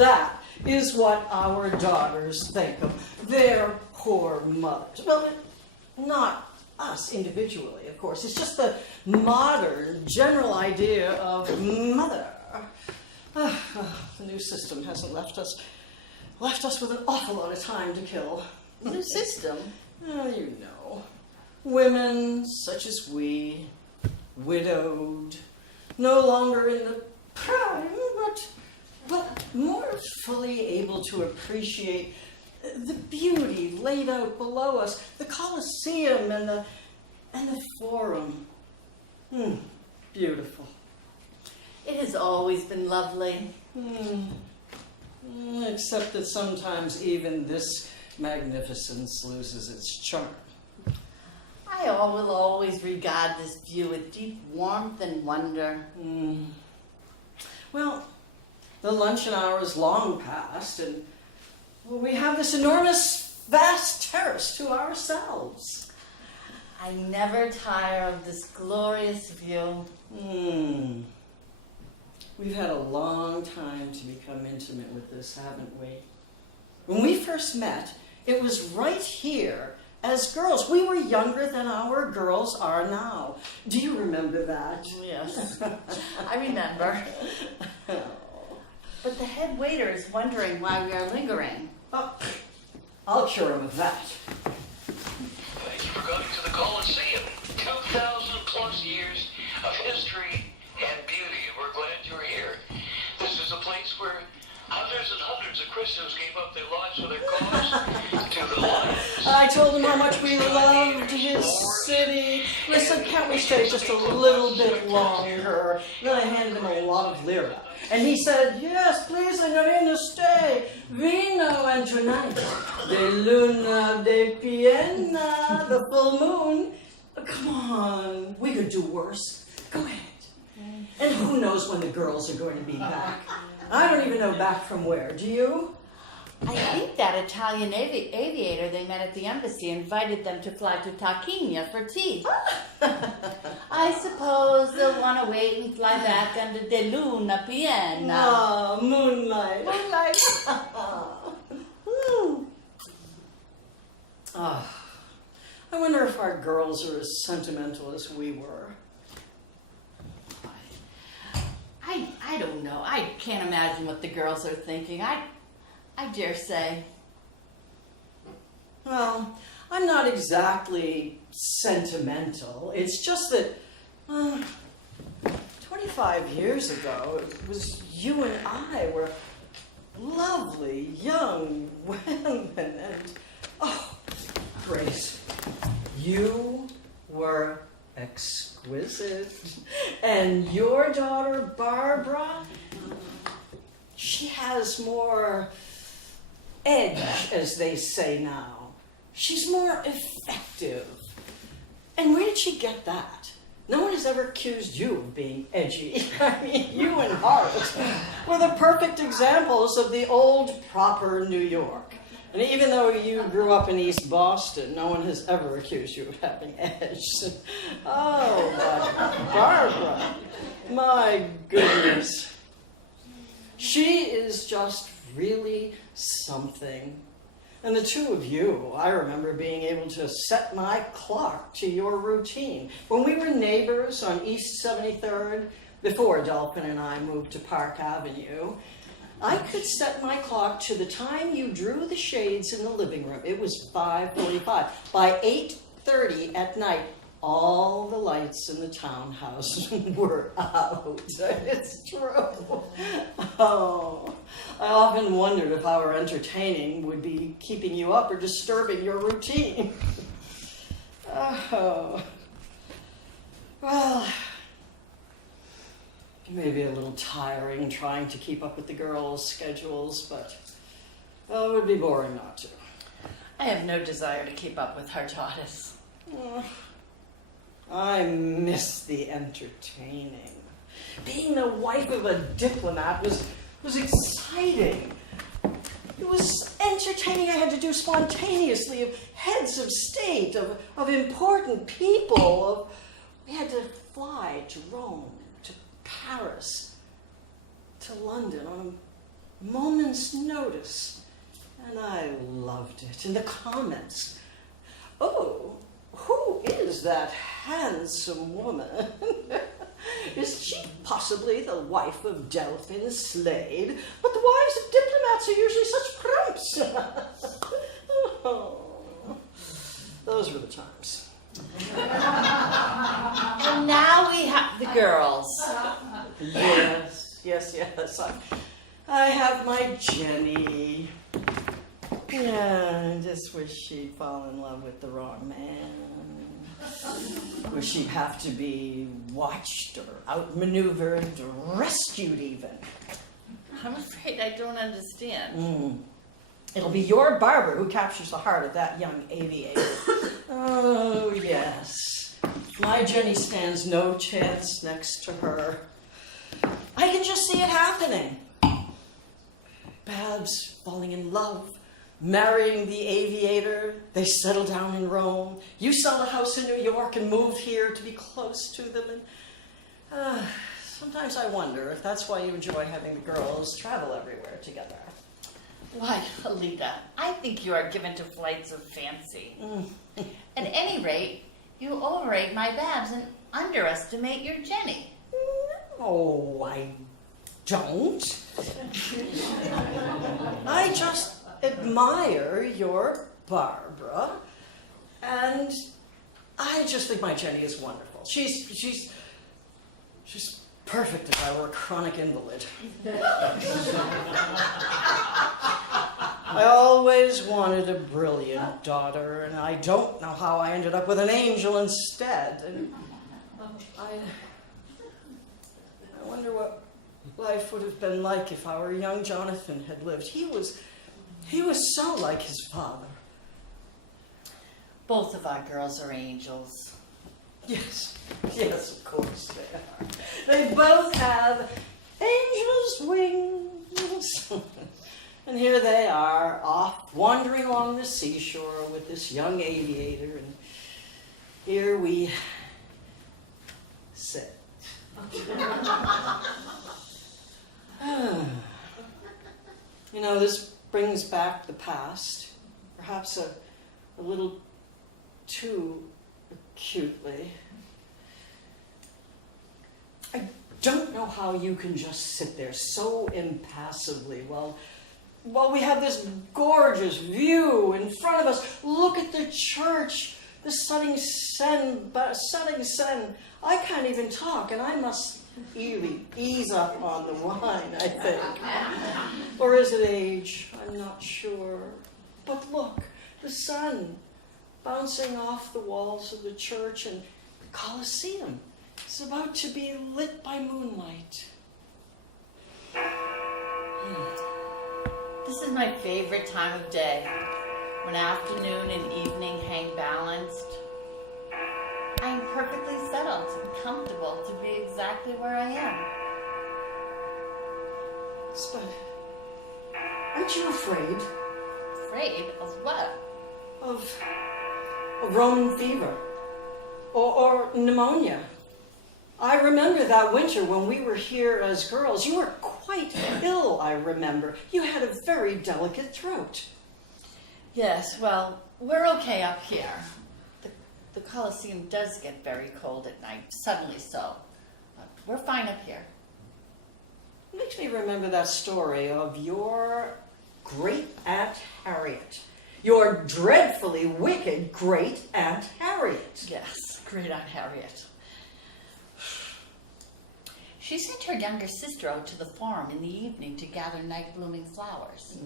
that is what our daughters think of their poor mothers. Well, not us individually, of course. It's just the modern general idea of mother. The new system hasn't left us with an awful lot of time to kill. New system? Oh, you know. Women such as we, widowed, no longer in the prime, but more fully able to appreciate the beauty laid out below us, the Colosseum and the Forum. Beautiful. It has always been lovely. Except that sometimes even this magnificence loses its charm. I will always regard this view with deep warmth and wonder. Well, the luncheon hour is long past, and we have this enormous, vast terrace to ourselves. I never tire of this glorious view. We've had a long time to become intimate with this, haven't we? When we first met, it was right here as girls. We were younger than our girls are now. Do you remember that? Yes, I remember. But the head waiter is wondering why we are lingering. Oh, I'll cure him of that. Thank you for coming to the Colosseum. 2,000 plus years of history and beauty. We're glad you're here. This is a place where hundreds and hundreds of Christians gave up their lives for their cause. To the lions. I told him how much we loved his city. I said, can't we stay just a little bit longer? Then I handed him a lot of lira. And he said, yes, please, signorina, stay. Vino, and tonight, de luna de piena, the full moon. Come on, we could do worse. Go ahead. And who knows when the girls are going to be back? I don't even know back from where. Do you? I think that Italian aviator they met at the embassy invited them to fly to Tarquinia for tea. I suppose they'll want to wait and fly back under De Luna Piena. Ah, moonlight. Moonlight. I wonder if our girls are as sentimental as we were. I don't know. I can't imagine what the girls are thinking. I dare say. Well, I'm not exactly sentimental. It's just that 25 years ago, it was you and I were lovely young women. And, oh, Grace, you were exquisite. And your daughter, Barbara, she has more edge, as they say now. She's more effective. And where did she get that? No one has ever accused you of being edgy. I mean, you and Horace were the perfect examples of the old, proper New York. And even though you grew up in East Boston, no one has ever accused you of having edge. Oh, but Barbara, my goodness. She is just really something. And the two of you, I remember being able to set my clock to your routine. When we were neighbors on East 73rd, before Dolphin and I moved to Park Avenue, I could set my clock to the time you drew the shades in the living room. It was 5:45. By 8:30 at night, all the lights in the townhouse were out. It's true. Oh, I often wondered if our entertaining would be keeping you up or disturbing your routine. Oh, well, maybe a little tiring trying to keep up with the girls' schedules, but it would be boring not to. I have no desire to keep up with her daughters. I miss the entertaining. Being the wife of a diplomat was exciting. It was entertaining. I had to do spontaneously of heads of state, of important people. We had to fly to Rome, to Paris, to London on moment's notice. And I loved it. In the comments, "Oh, who is that handsome woman? Is she possibly the wife of Delphin Slade? But the wives of diplomats are usually such crumps." Oh, those were the times. And now we have the girls. Yes. I have my Jenny. Yeah, I just wish she'd fall in love with the wrong man. Wish she'd have to be watched or outmaneuvered or rescued even. I'm afraid I don't understand. It'll be your barber who captures the heart of that young aviator. Oh, yes. My Jenny stands no chance next to her. I can just see it happening. Babs falling in love, marrying the aviator. They settle down in Rome. You sell a house in New York and move here to be close to them. And sometimes I wonder if that's why you enjoy having the girls travel everywhere together. Why, Alita, I think you are given to flights of fancy. At any rate, you overrate my Babs and underestimate your Jenny. No, I don't. I just admire your Barbara, and I just think my Jenny is wonderful. She's perfect if I were a chronic invalid. I always wanted a brilliant daughter, and I don't know how I ended up with an angel instead. And I wonder what life would have been like if our young Jonathan had lived. He was so like his father. Both of our girls are angels. Yes, of course they are. They both have angels' wings. And here they are, off wandering along the seashore with this young aviator, and here we sit. You know, this brings back the past, perhaps a little too acutely. I don't know how you can just sit there so impassively while we have this gorgeous view in front of us. Look at the church, the setting sun. I can't even talk, and I must ease up on the wine, I think. Or is it age? I'm not sure. But look, the sun bouncing off the walls of the church, and the Colosseum is about to be lit by moonlight. This is my favorite time of day, when afternoon and evening hang balanced. I am perfectly settled and comfortable to be exactly where I am. But aren't you afraid? Afraid of what? Of Roman fever or pneumonia. I remember that winter when we were here as girls. You were quite ill, I remember. You had a very delicate throat. Yes, well, we're okay up here. The Colosseum does get very cold at night, suddenly so. But we're fine up here. It makes me remember that story of your great-aunt Harriet. Your dreadfully wicked great-aunt Harriet. Yes, great Aunt Harriet. She sent her younger sister out to the farm in the evening to gather night-blooming flowers.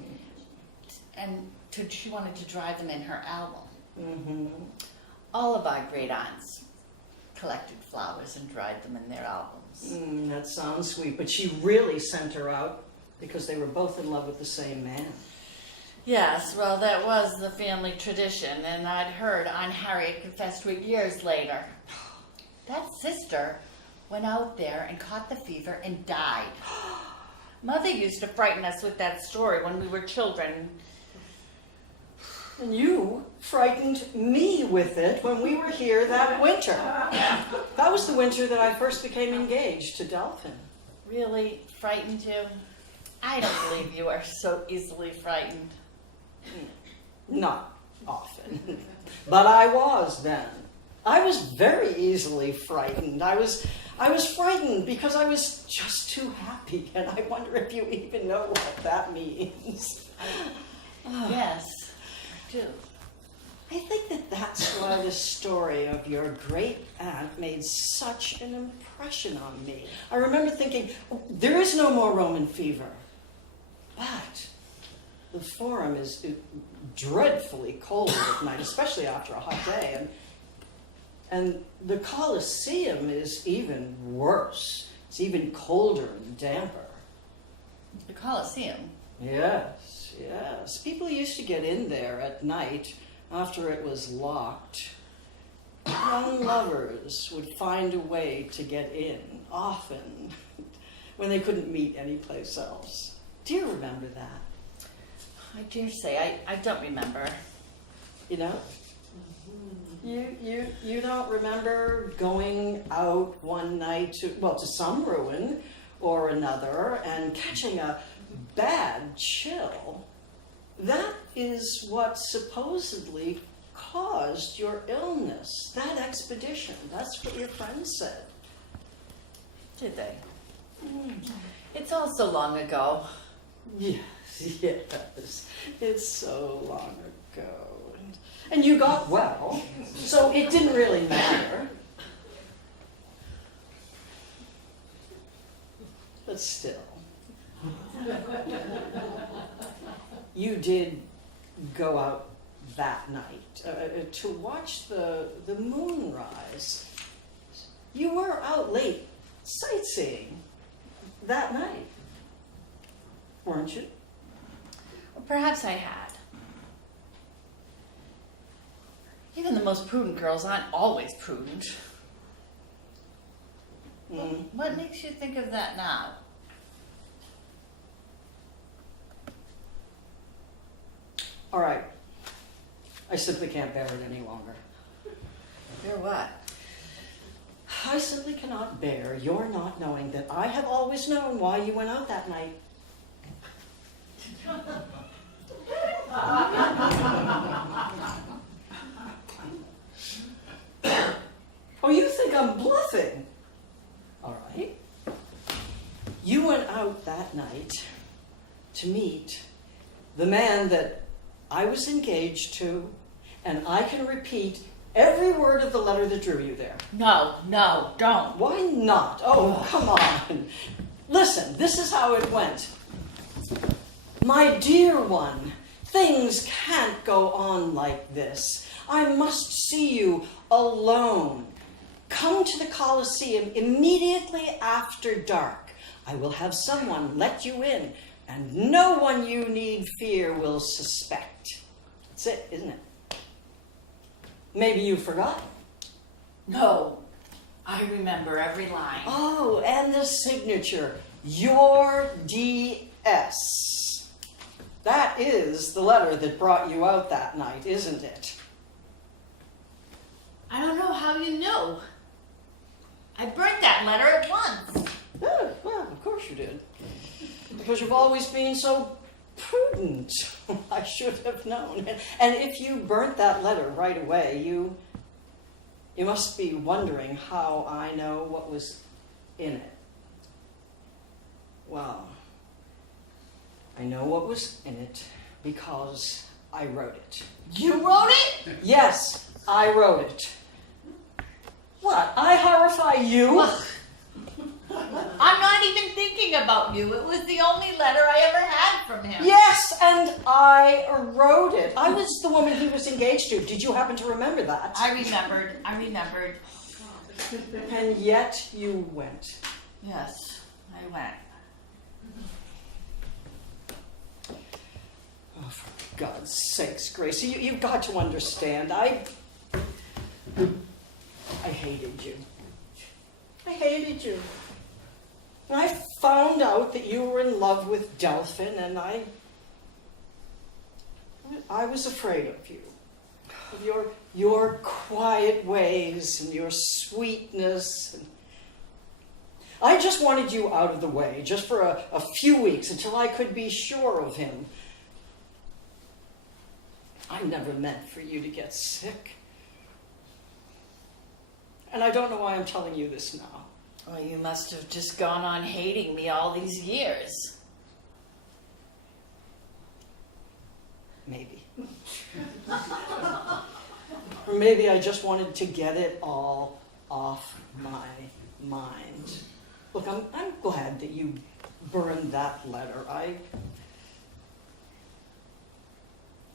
And she wanted to dry them in her album. All of our great aunts collected flowers and dried them in their albums. That sounds sweet, but she really sent her out because they were both in love with the same man. Yes, well, that was the family tradition, and I'd heard Aunt Harriet confessed to it years later. That sister went out there and caught the fever and died. Mother used to frighten us with that story when we were children. And you frightened me with it when we were here that winter. That was the winter that I first became engaged to Delphin. Really frightened you? I don't believe you are so easily frightened. Not often. But I was then. I was very easily frightened. I was frightened because I was just too happy, and I wonder if you even know what that means. Yes, I do. I think that that's why the story of your great aunt made such an impression on me. I remember thinking, oh, there is no more Roman fever. But the Forum is dreadfully cold at night, especially after a hot day. And the Colosseum is even worse. It's even colder and damper. The Colosseum? Yes, yes. People used to get in there at night after it was locked. Young lovers would find a way to get in, often, when they couldn't meet anyplace else. Do you remember that? I dare say, I don't remember. You know? You don't remember going out one night to some ruin or another and catching a bad chill? That is what supposedly caused your illness, that expedition. That's what your friends said. Did they? It's all so long ago. Yes, yes. It's so long ago. And you got well, so it didn't really matter. But still. You did go out that night to watch the moonrise. You were out late sightseeing that night, weren't you? Well, perhaps I had. Even the most prudent girls aren't always prudent. What makes you think of that now? All right. I simply can't bear it any longer. Bear what? I simply cannot bear your not knowing that I have always known why you went out that night. Oh, you think I'm bluffing? All right. You went out that night to meet the man that I was engaged to, and I can repeat every word of the letter that drew you there. No, don't. Why not? Oh, come on. Listen, this is how it went. My dear one, things can't go on like this. I must see you alone. Come to the Colosseum immediately after dark. I will have someone let you in, and no one you need fear will suspect. That's it, isn't it? Maybe you forgot. No, I remember every line. Oh, and the signature, your DS. That is the letter that brought you out that night, isn't it? I don't know how you knew. I burnt that letter at once. Oh, well, of course you did. Because you've always been so prudent. I should have known. And if you burnt that letter right away, you must be wondering how I know what was in it. Well, I know what was in it because I wrote it. You wrote it? Yes, I wrote it. What? I horrify you? I'm not even thinking about you. It was the only letter I ever had from him. Yes, and I wrote it. I was the woman he was engaged to. Did you happen to remember that? I remembered. And yet you went. Yes, I went. Oh, for God's sakes, Gracie, you've got to understand. I hated you. I hated you. And I found out that you were in love with Delphin, and I was afraid of you. Of your quiet ways and your sweetness. I just wanted you out of the way, just for a few weeks, until I could be sure of him. I never meant for you to get sick. And I don't know why I'm telling you this now. Well, you must have just gone on hating me all these years. Maybe. Or maybe I just wanted to get it all off my mind. Look, I'm glad that you burned that letter.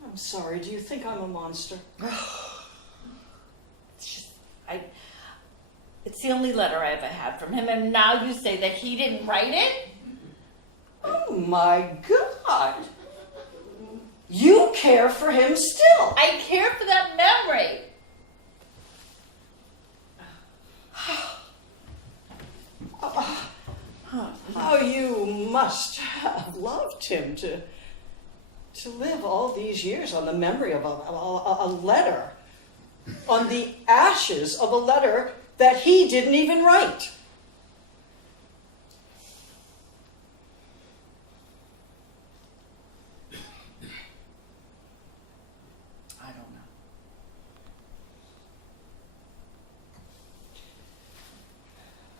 I'm sorry. Do you think I'm a monster? It's the only letter I ever had from him, and now you say that he didn't write it? Oh my God! You care for him still. I care for that memory. Oh, you must have loved him to live all these years on the memory of a letter, on the ashes of a letter that he didn't even write. I don't know.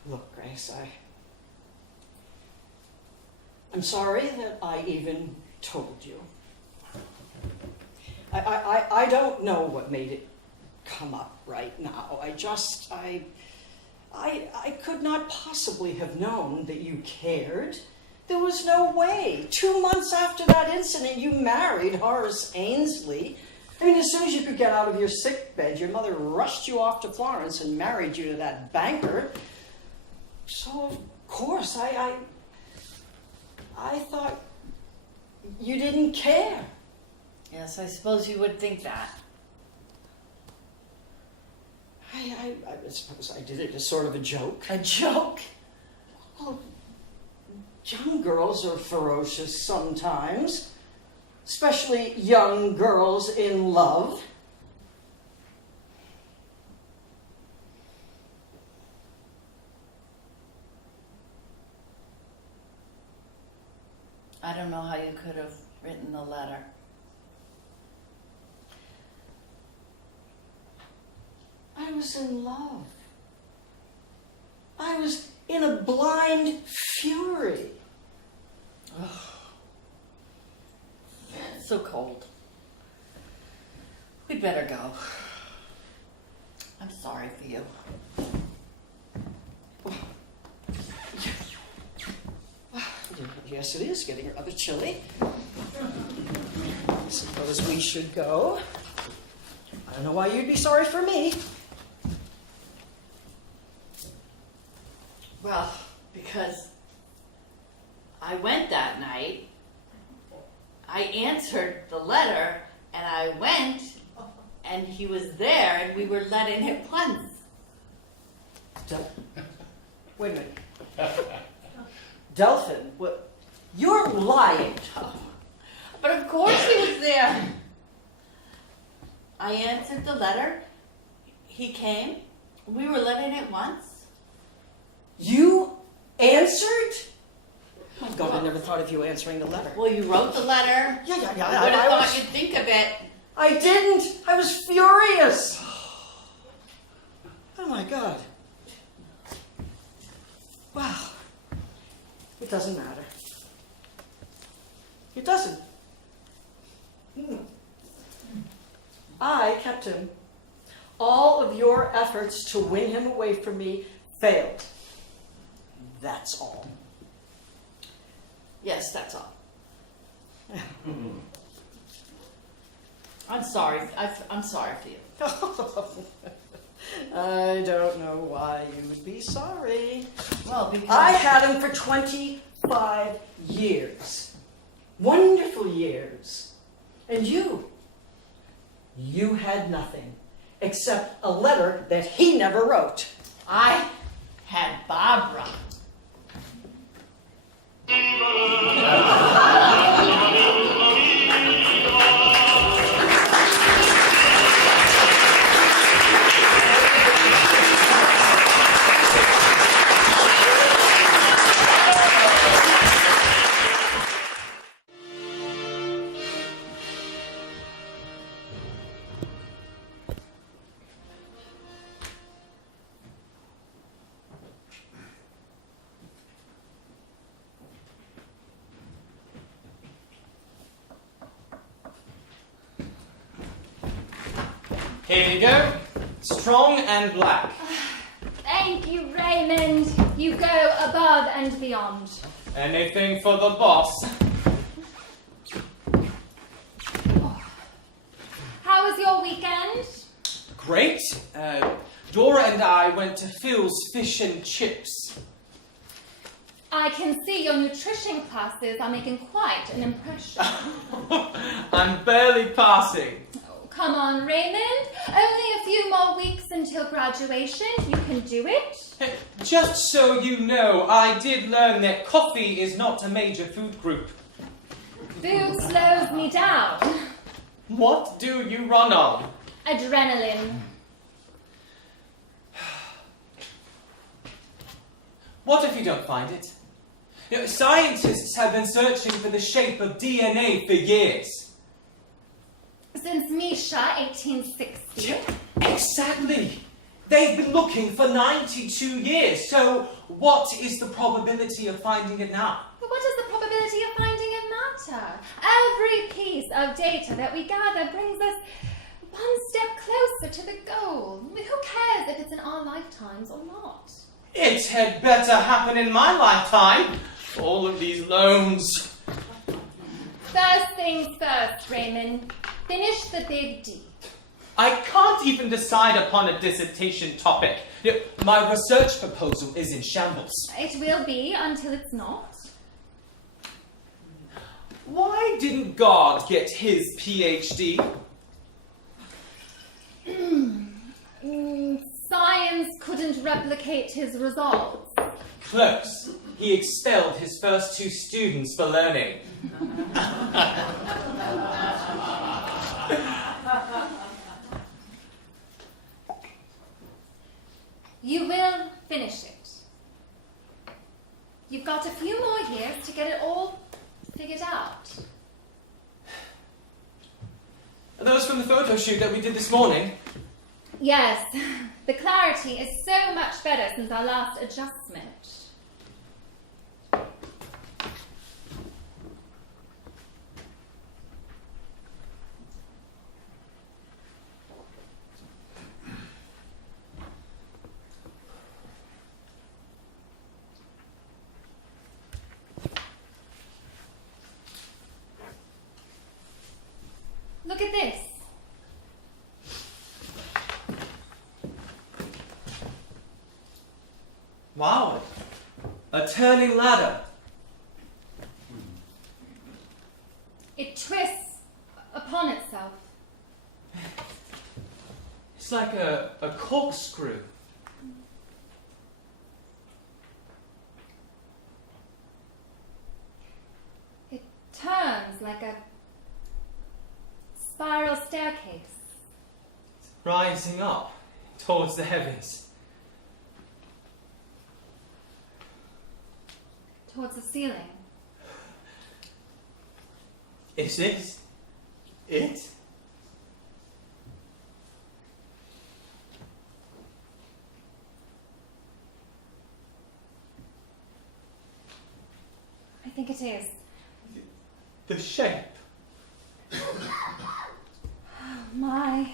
Look, Grace, I'm sorry that I even told you. I don't know what made it come up right now. I could not possibly have known that you cared. There was no way. 2 months after that incident, you married Horace Ainsley. I mean, as soon as you could get out of your sick bed, your mother rushed you off to Florence and married you to that banker. So, of course, I thought you didn't care. Yes, I suppose you would think that. I suppose I did it as sort of a joke. A joke? Well, young girls are ferocious sometimes, especially young girls in love. I don't know how you could have written the letter. I was in love. I was in a blind fury. It's so cold. We'd better go. I'm sorry for you. Yes, it is getting rather chilly. I suppose we should go. I don't know why you'd be sorry for me. Well, because I went that night, I answered the letter, and I went, and he was there, and we were let in at once. Wait a minute. Delphin, what? You're lying. But of course he was there. I answered the letter. He came. We were let in at once. You answered? Oh, God, I never thought of you answering the letter. Well, you wrote the letter. Yeah. I would have thought you'd think of it. I didn't. I was furious. Oh, my God. Wow. It doesn't matter. It doesn't. I kept him. All of your efforts to win him away from me failed. That's all. Yes, that's all. I'm sorry. I'm sorry for you. I don't know why you would be sorry. Well, because I had him for 25 years. Wonderful years. And you had nothing except a letter that he never wrote. I had Barbara. Here you go. Strong and black. Thank you, Raymond. You go above and beyond. Anything for the boss. How was your weekend? Great. Dora and I went to Phil's Fish and Chips. I can see your nutrition classes are making quite an impression. I'm barely passing. Oh, come on, Raymond. Only a few more weeks until graduation. You can do it. Just so you know, I did learn that coffee is not a major food group. Food slows me down. What do you run on? Adrenaline. What if you don't find it? You know, scientists have been searching for the shape of DNA for years. Since Misha, 1860. Exactly. They've been looking for 92 years. So what is the probability of finding it now? But what does the probability of finding it matter? Every piece of data that we gather brings us one step closer to the goal. I mean, who cares if it's in our lifetimes or not? It had better happen in my lifetime. All of these loans. First things first, Raymond. Finish the big D. I can't even decide upon a dissertation topic. You know, my research proposal is in shambles. It will be until it's not. Why didn't God get his PhD? Science couldn't replicate his results. Close. He expelled his first 2 students for learning. You will finish it. You've got a few more years to get it all figured out. Are those from the photo shoot that we did this morning? Yes, the clarity is so much better since our last adjustment. Look at this. Wow. A turning ladder. It twists upon itself. It's like a corkscrew. It turns like a spiral staircase. Rising up towards the heavens. Towards the ceiling. Is this it? I think it is. The shape. My.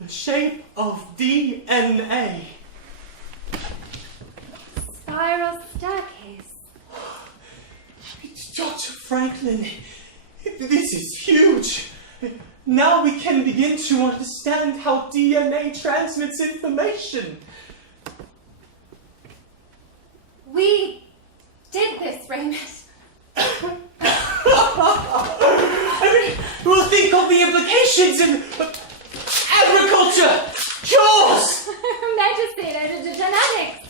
The shape of DNA. Spiral staircase. Dr. Franklin, this is huge. Now we can begin to understand how DNA transmits information. We did this, Raymond. We'll think of the implications in agriculture, cures. Medicine and genetics.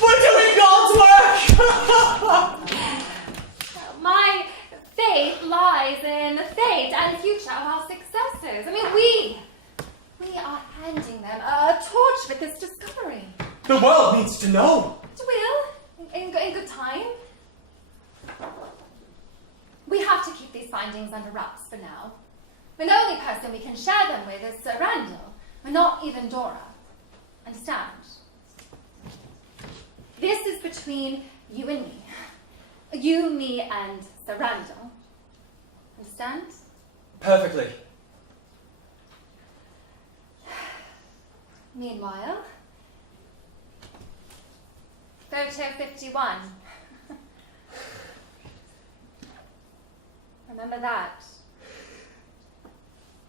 We're doing God's work. My faith lies in the fate and future of our successors. I mean, we are handing them a torch with this discovery. The world needs to know. It will, in good time. We have to keep these findings under wraps for now. The only person we can share them with is Sir Randall, but not even Dora. Understand? This is between you and me. You, me, and Sir Randall. Understand? Perfectly. Meanwhile, photo 51. Remember that.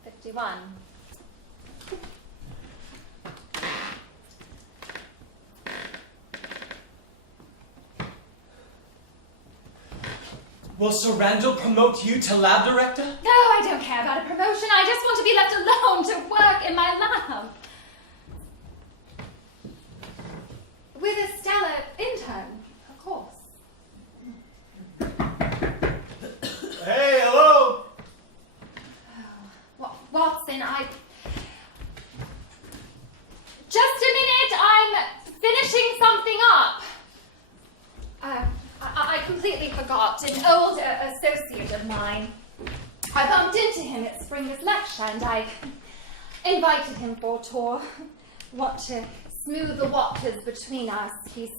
51. Will Sir Randall promote you to lab director? No, I don't care about a promotion. I just want to be left alone to work in my lab. With a stellar intern, of course. Hey, hello! Watson, Just a minute, I'm finishing something up. I completely forgot. An old associate of mine. I bumped into him at Springer's lecture and I invited him for a tour. Want to smooth the waters between us. He's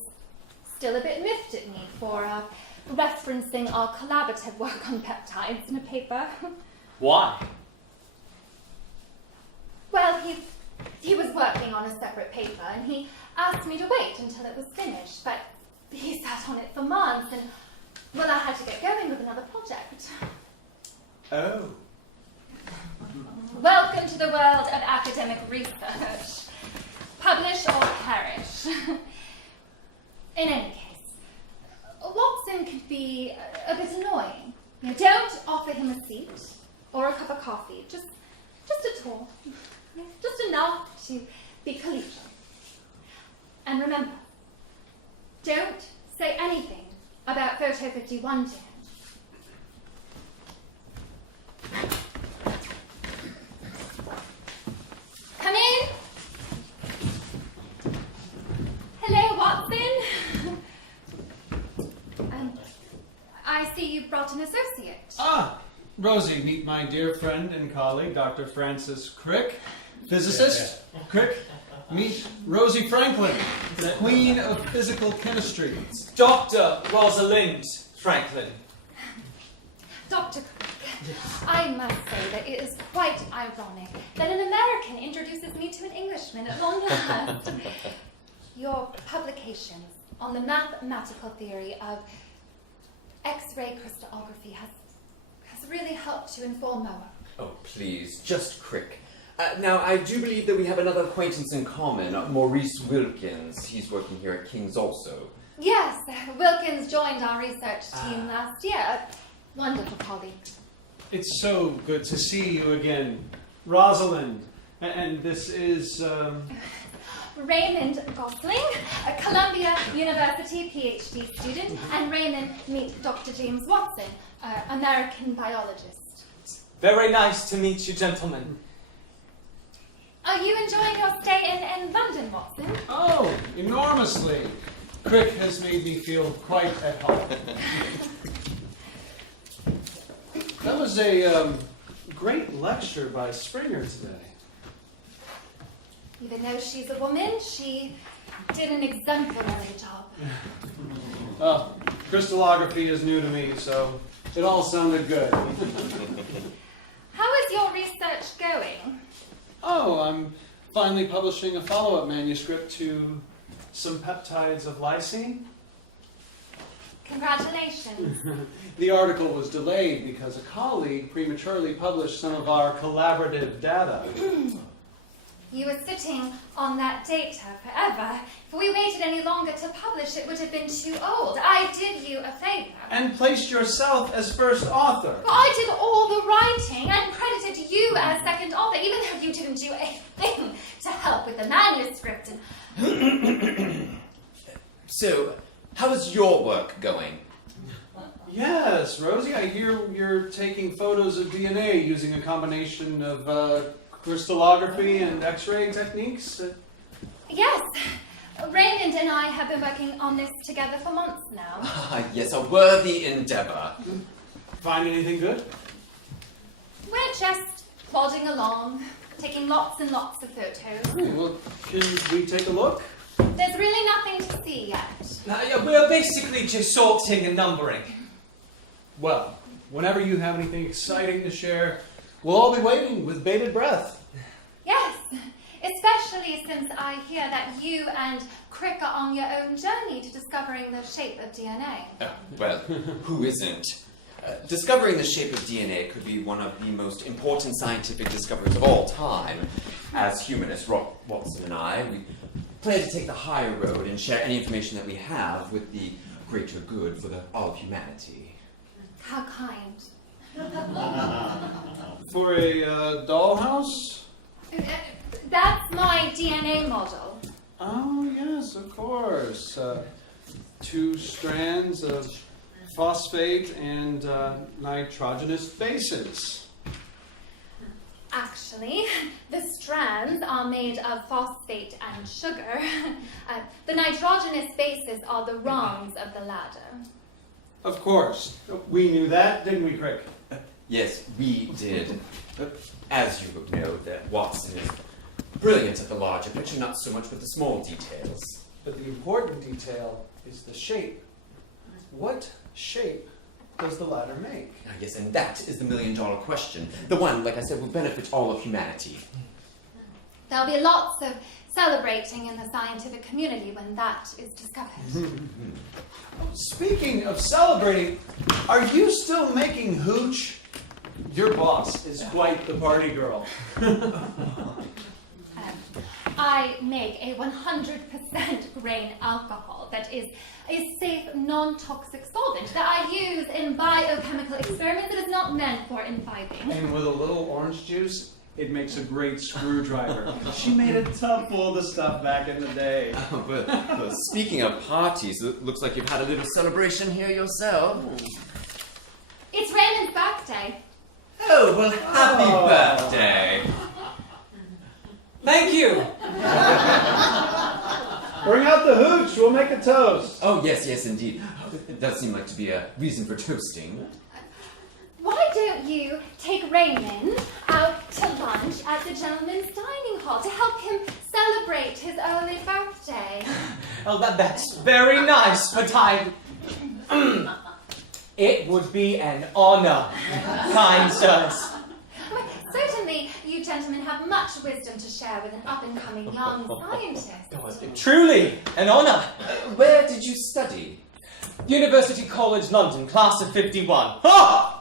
still a bit miffed at me for referencing our collaborative work on peptides in a paper. Why? Well, he was working on a separate paper and he asked me to wait until it was finished, but he sat on it for months and, well, I had to get going with another project. Oh. Welcome to the world of academic research. Publish or perish. In any case, Watson could be a bit annoying. You know, don't offer him a seat or a cup of coffee. Just a tour. Just enough to be collegial. And remember, don't say anything about photo 51 to him. Come in. Hello, Watson. I see you brought an associate. Ah, Rosie, meet my dear friend and colleague, Dr. Francis Crick, physicist. Crick, meet Rosie Franklin, the queen of physical chemistry. Dr. Rosalind Franklin. Dr. Crick, I must say that it is quite ironic that an American introduces me to an Englishman at long last. Your publications on the mathematical theory of X-ray crystallography has really helped to inform my work. Oh, please, just Crick. Now, I do believe that we have another acquaintance in common, Maurice Wilkins. He's working here at King's also. Yes, Wilkins joined our research team last year. A wonderful colleague. It's so good to see you again, Rosalind. And this is, Raymond Gosling, a Columbia University PhD student, and Raymond, meet Dr. James Watson, American biologist. Very nice to meet you, gentlemen. Are you enjoying your stay in London, Watson? oh, enormously. Crick has made me feel quite at home. That was a great lecture by Springer today. Even though she's a woman, she did an exemplary job. Oh, crystallography is new to me, so it all sounded good. How is your research going? Oh, I'm finally publishing a follow-up manuscript to some peptides of lysine. Congratulations. The article was delayed because a colleague prematurely published some of our collaborative data. You were sitting on that data forever. If we waited any longer to publish, it would have been too old. I did you a favor. And placed yourself as first author. I did all the writing and credited you as second author, even though you didn't do a thing to help with the manuscript. So, how is your work going? Yes, Rosie, I hear you're taking photos of DNA using a combination of crystallography and X-ray techniques. Yes, Raymond and I have been working on this together for months now. Ah, yes, a worthy endeavor. Find anything good? We're just plodding along, taking lots and lots of photos. Well, can we take a look? There's really nothing to see yet. Yeah, we're basically just sorting and numbering. Well, whenever you have anything exciting to share, we'll all be waiting with bated breath. Yes, Especially since I hear that you and Crick are on your own journey to discovering the shape of DNA. Well, who isn't? Discovering the shape of DNA could be one of the most important scientific discoveries of all time. As humanists, Watson and I, we plan to take the higher road and share any information that we have with the greater good for all of humanity. How kind. For a dollhouse? That's my DNA model. Oh, yes, of course. 2 strands of phosphate and nitrogenous bases. Actually, the strands are made of phosphate and sugar. The nitrogenous bases are the rungs of the ladder. Of course. We knew that, didn't we, Crick? Yes, we did. As you know, that Watson is brilliant at the larger picture, not so much with the small details. But the important detail is the shape. What shape does the ladder make? Yes, and that is the million-dollar question. The one, like I said, will benefit all of humanity. There'll be lots of celebrating in the scientific community when that is discovered. Speaking of celebrating, are you still making hooch? Your boss is quite the party girl. I make a 100% grain alcohol that is a safe, non-toxic solvent that I use in biochemical experiments that is not meant for imbibing. And with a little orange juice, it makes a great screwdriver. She made a tub full of the stuff back in the day. Well, speaking of parties, it looks like you've had a little celebration here yourself. It's Raymond's birthday. Oh, well, happy birthday. Thank you. Bring out the hooch, we'll make a toast. Oh, yes, indeed. It does seem like to be a reason for toasting. Why don't you take Raymond out to lunch at the gentleman's dining hall to help him celebrate his early birthday? Oh, that's very nice, but it would be an honor, kind sirs. Well, certainly, you gentlemen have much wisdom to share with an up-and-coming young scientist. Truly, an honor. Where did you study? University College London, class of 51. Ha!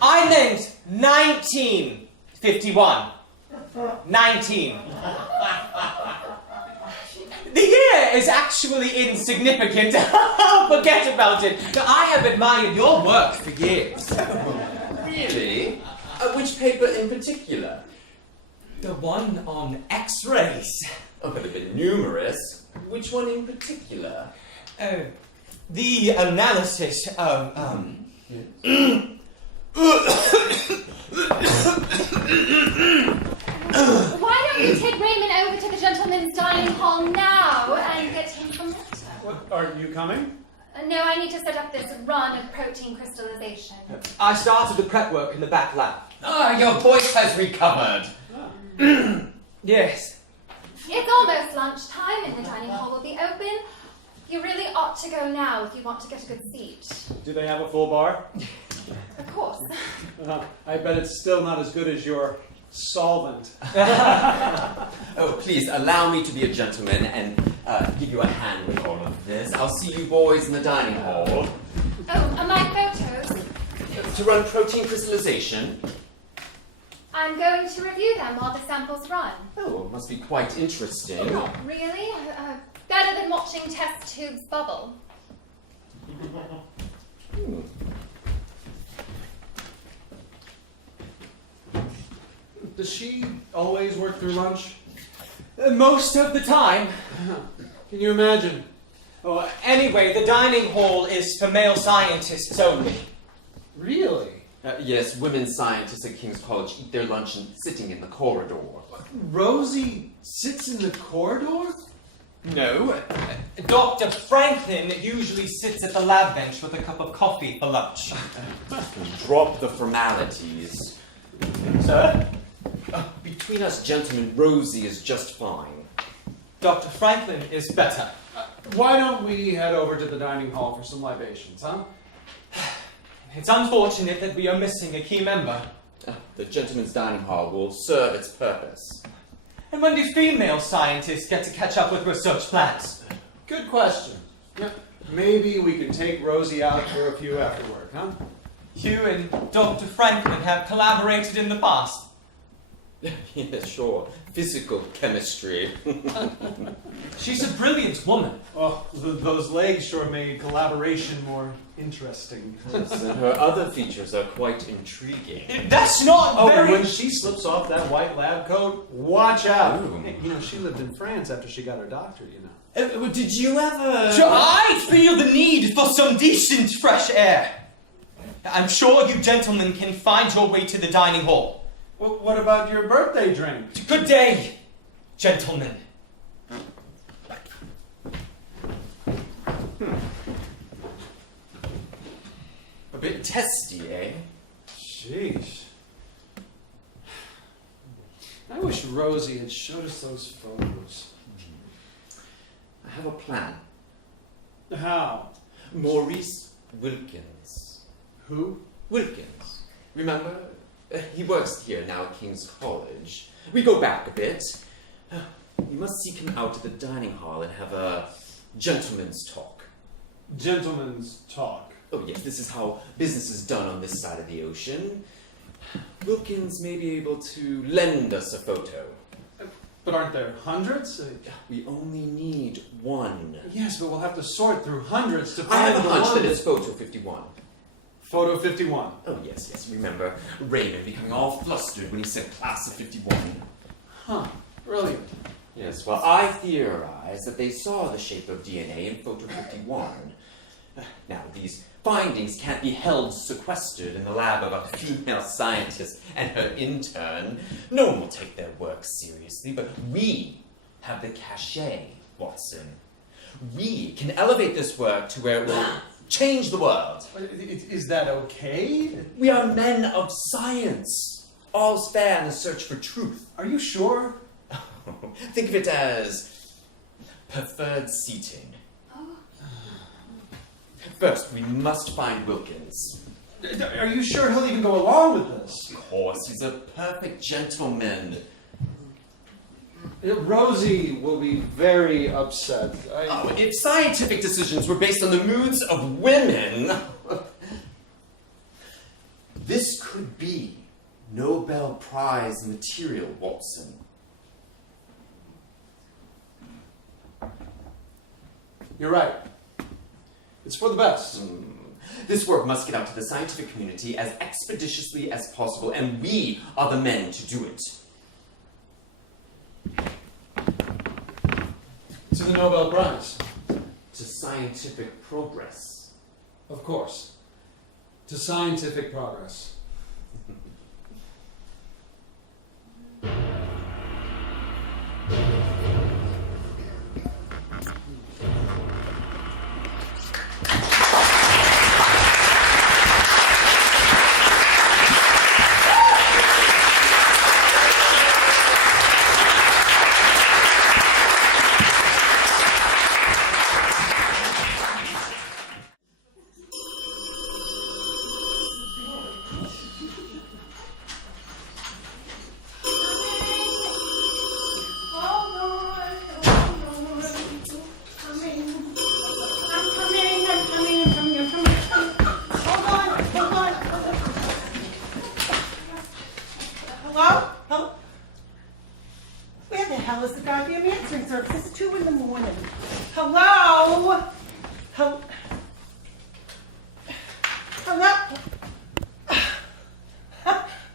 I named 1951. 19. The year is actually insignificant. Forget about it. I have admired your work for years. Really? Which paper in particular? The one on X-rays. Oh, but there have been numerous. Which one in particular? The analysis of, Why don't you take Raymond over to the gentleman's dining hall now and get him some nectar? What, are you coming? No, I need to set up this run of protein crystallization. I started the prep work in the back lab. Ah, your voice has recovered. Yes. It's almost lunchtime and the dining hall will be open. You really ought to go now if you want to get a good seat. Do they have a full bar? Of course. I bet it's still not as good as your solvent. Oh, please, allow me to be a gentleman and give you a hand with all of this. I'll see you boys in the dining hall. Oh, and my photos? To run protein crystallization. I'm going to review them while the samples run. Oh, it must be quite interesting. Really? Better than watching test tubes bubble. Does she always work through lunch? Most of the time. Can you imagine? Oh, anyway, the dining hall is for male scientists only. Really? Yes, women scientists at King's College eat their lunch sitting in the corridor. Rosie sits in the corridor? No. Dr. Franklin usually sits at the lab bench with a cup of coffee for lunch. Drop the formalities. Sir? Between us gentlemen, Rosie is just fine. Dr. Franklin is better. Why don't we head over to the dining hall for some libations, huh? It's unfortunate that we are missing a key member. The gentleman's dining hall will serve its purpose. And when do female scientists get to catch up with research plans? Good question. Yeah, maybe we can take Rosie out for a few after work, huh? You and Dr. Franklin have collaborated in the past. Yeah, sure. Physical chemistry. She's a brilliant woman. Oh, those legs sure made collaboration more interesting. Yes, and her other features are quite intriguing. That's not Oh, very... when she slips off that white lab coat, watch out. Ooh. Hey, you know, she lived in France after she got her doctorate, you know. Did you ever... So I feel the need for some decent fresh air. I'm sure you gentlemen can find your way to the dining hall. Well, what about your birthday drink? Good day, gentlemen. A bit testy, eh? Jeez. I wish Rosie had showed us those photos. I have a plan. How? Maurice Wilkins. Who? Wilkins. Remember? He works here now at King's College. We go back a bit. We must seek him out to the dining hall and have a gentleman's talk. Gentleman's talk. Oh yes, this is how business is done on this side of the ocean. Wilkins may be able to lend us a photo. But aren't there hundreds? We only need one. Yes, but we'll have to sort through hundreds to I find have a the hunch one. that it's photo 51. Photo 51. Oh yes, yes, remember Raymond becoming all flustered when he said class of 51. Huh. Brilliant. Yes, well, I theorize that they saw the shape of DNA in photo 51. Now, these findings can't be held sequestered in the lab of a female scientist and her intern. No one will take their work seriously, but we have the cachet, Watson. We can elevate this work to where it will change the world. Is that okay? We are men of science. All's fair in the search for truth. Are you sure? Think of it as preferred seating. First, we must find Wilkins. Are you sure he'll even go along with this? Of course, he's a perfect gentleman. Rosie will be very upset. Oh, if scientific decisions were based on the moods of women, this could be Nobel Prize material, Watson. You're right. It's for the best. This work must get out to the scientific community as expeditiously as possible, and we are the men to do it. To the Nobel Prize. To scientific progress. Of course. To scientific progress.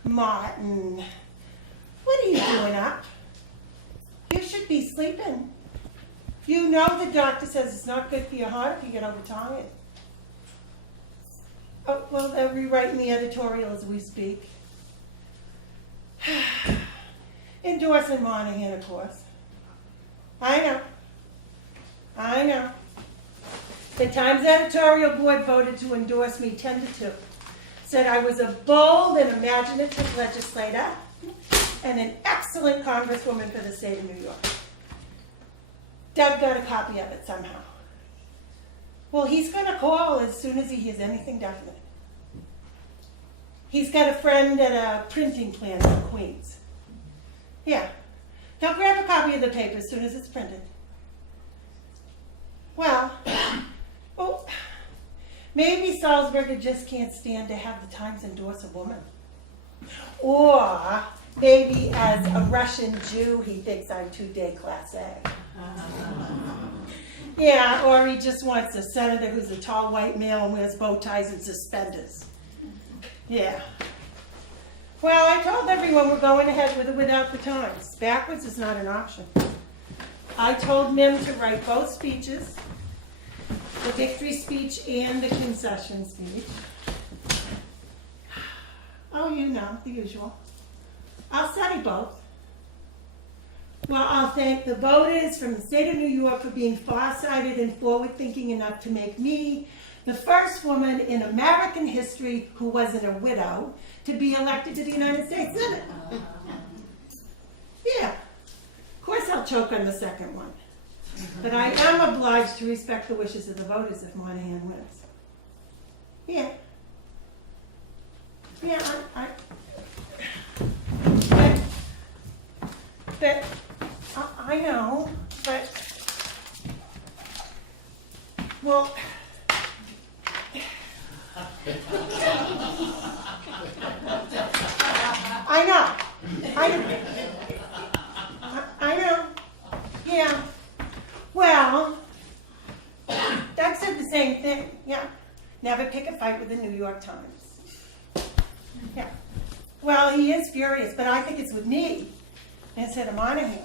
Martin, what are you doing up? You should be sleeping. You know the doctor says it's not good for your heart if you get overtired. Oh, well, they're rewriting the editorial as we speak. Endorsing Monahan, of course. I know. The Times editorial board voted to endorse me 10-2. Said I was a bold and imaginative legislator and an excellent congresswoman for the state of New York. Doug got a copy of it somehow. Well, he's going to call as soon as he hears anything definite. He's got a friend at a printing plant in Queens. Yeah. He'll grab a copy of the paper as soon as it's printed. Well, maybe Salzberger just can't stand to have the Times endorse a woman. Or maybe as a Russian Jew, he thinks I'm two-day class A. Yeah, or he just wants a senator who's a tall white male and wears bow ties and suspenders. Yeah. Well, I told everyone we're going ahead with it without the Times. Backwards is not an option. I told Mim to write both speeches, the victory speech and the concession speech. Oh, you know, the usual. I'll study both. Well, I'll thank the voters from the state of New York for being farsighted and forward-thinking enough to make me the first woman in American history who wasn't a widow to be elected to the United States Senate. Yeah. Of course I'll choke on the second one. But I am obliged to respect the wishes of the voters if Moynihan wins. Yeah. Yeah, I know, but, well, I know, yeah, well, Doug said the same thing, yeah, never pick a fight with the New York Times, yeah, well, he is furious, but I think it's with me instead of Moynihan.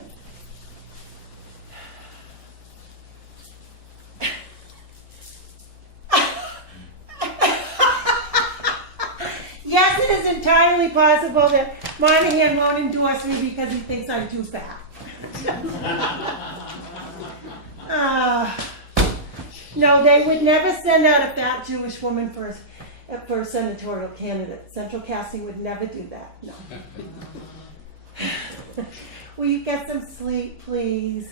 Yes, it is entirely possible that Moynihan won't endorse me because he thinks I'm too fat. No, they would never send out a fat Jewish woman for a senatorial candidate. Central casting would never do that, no. Will you get some sleep, please?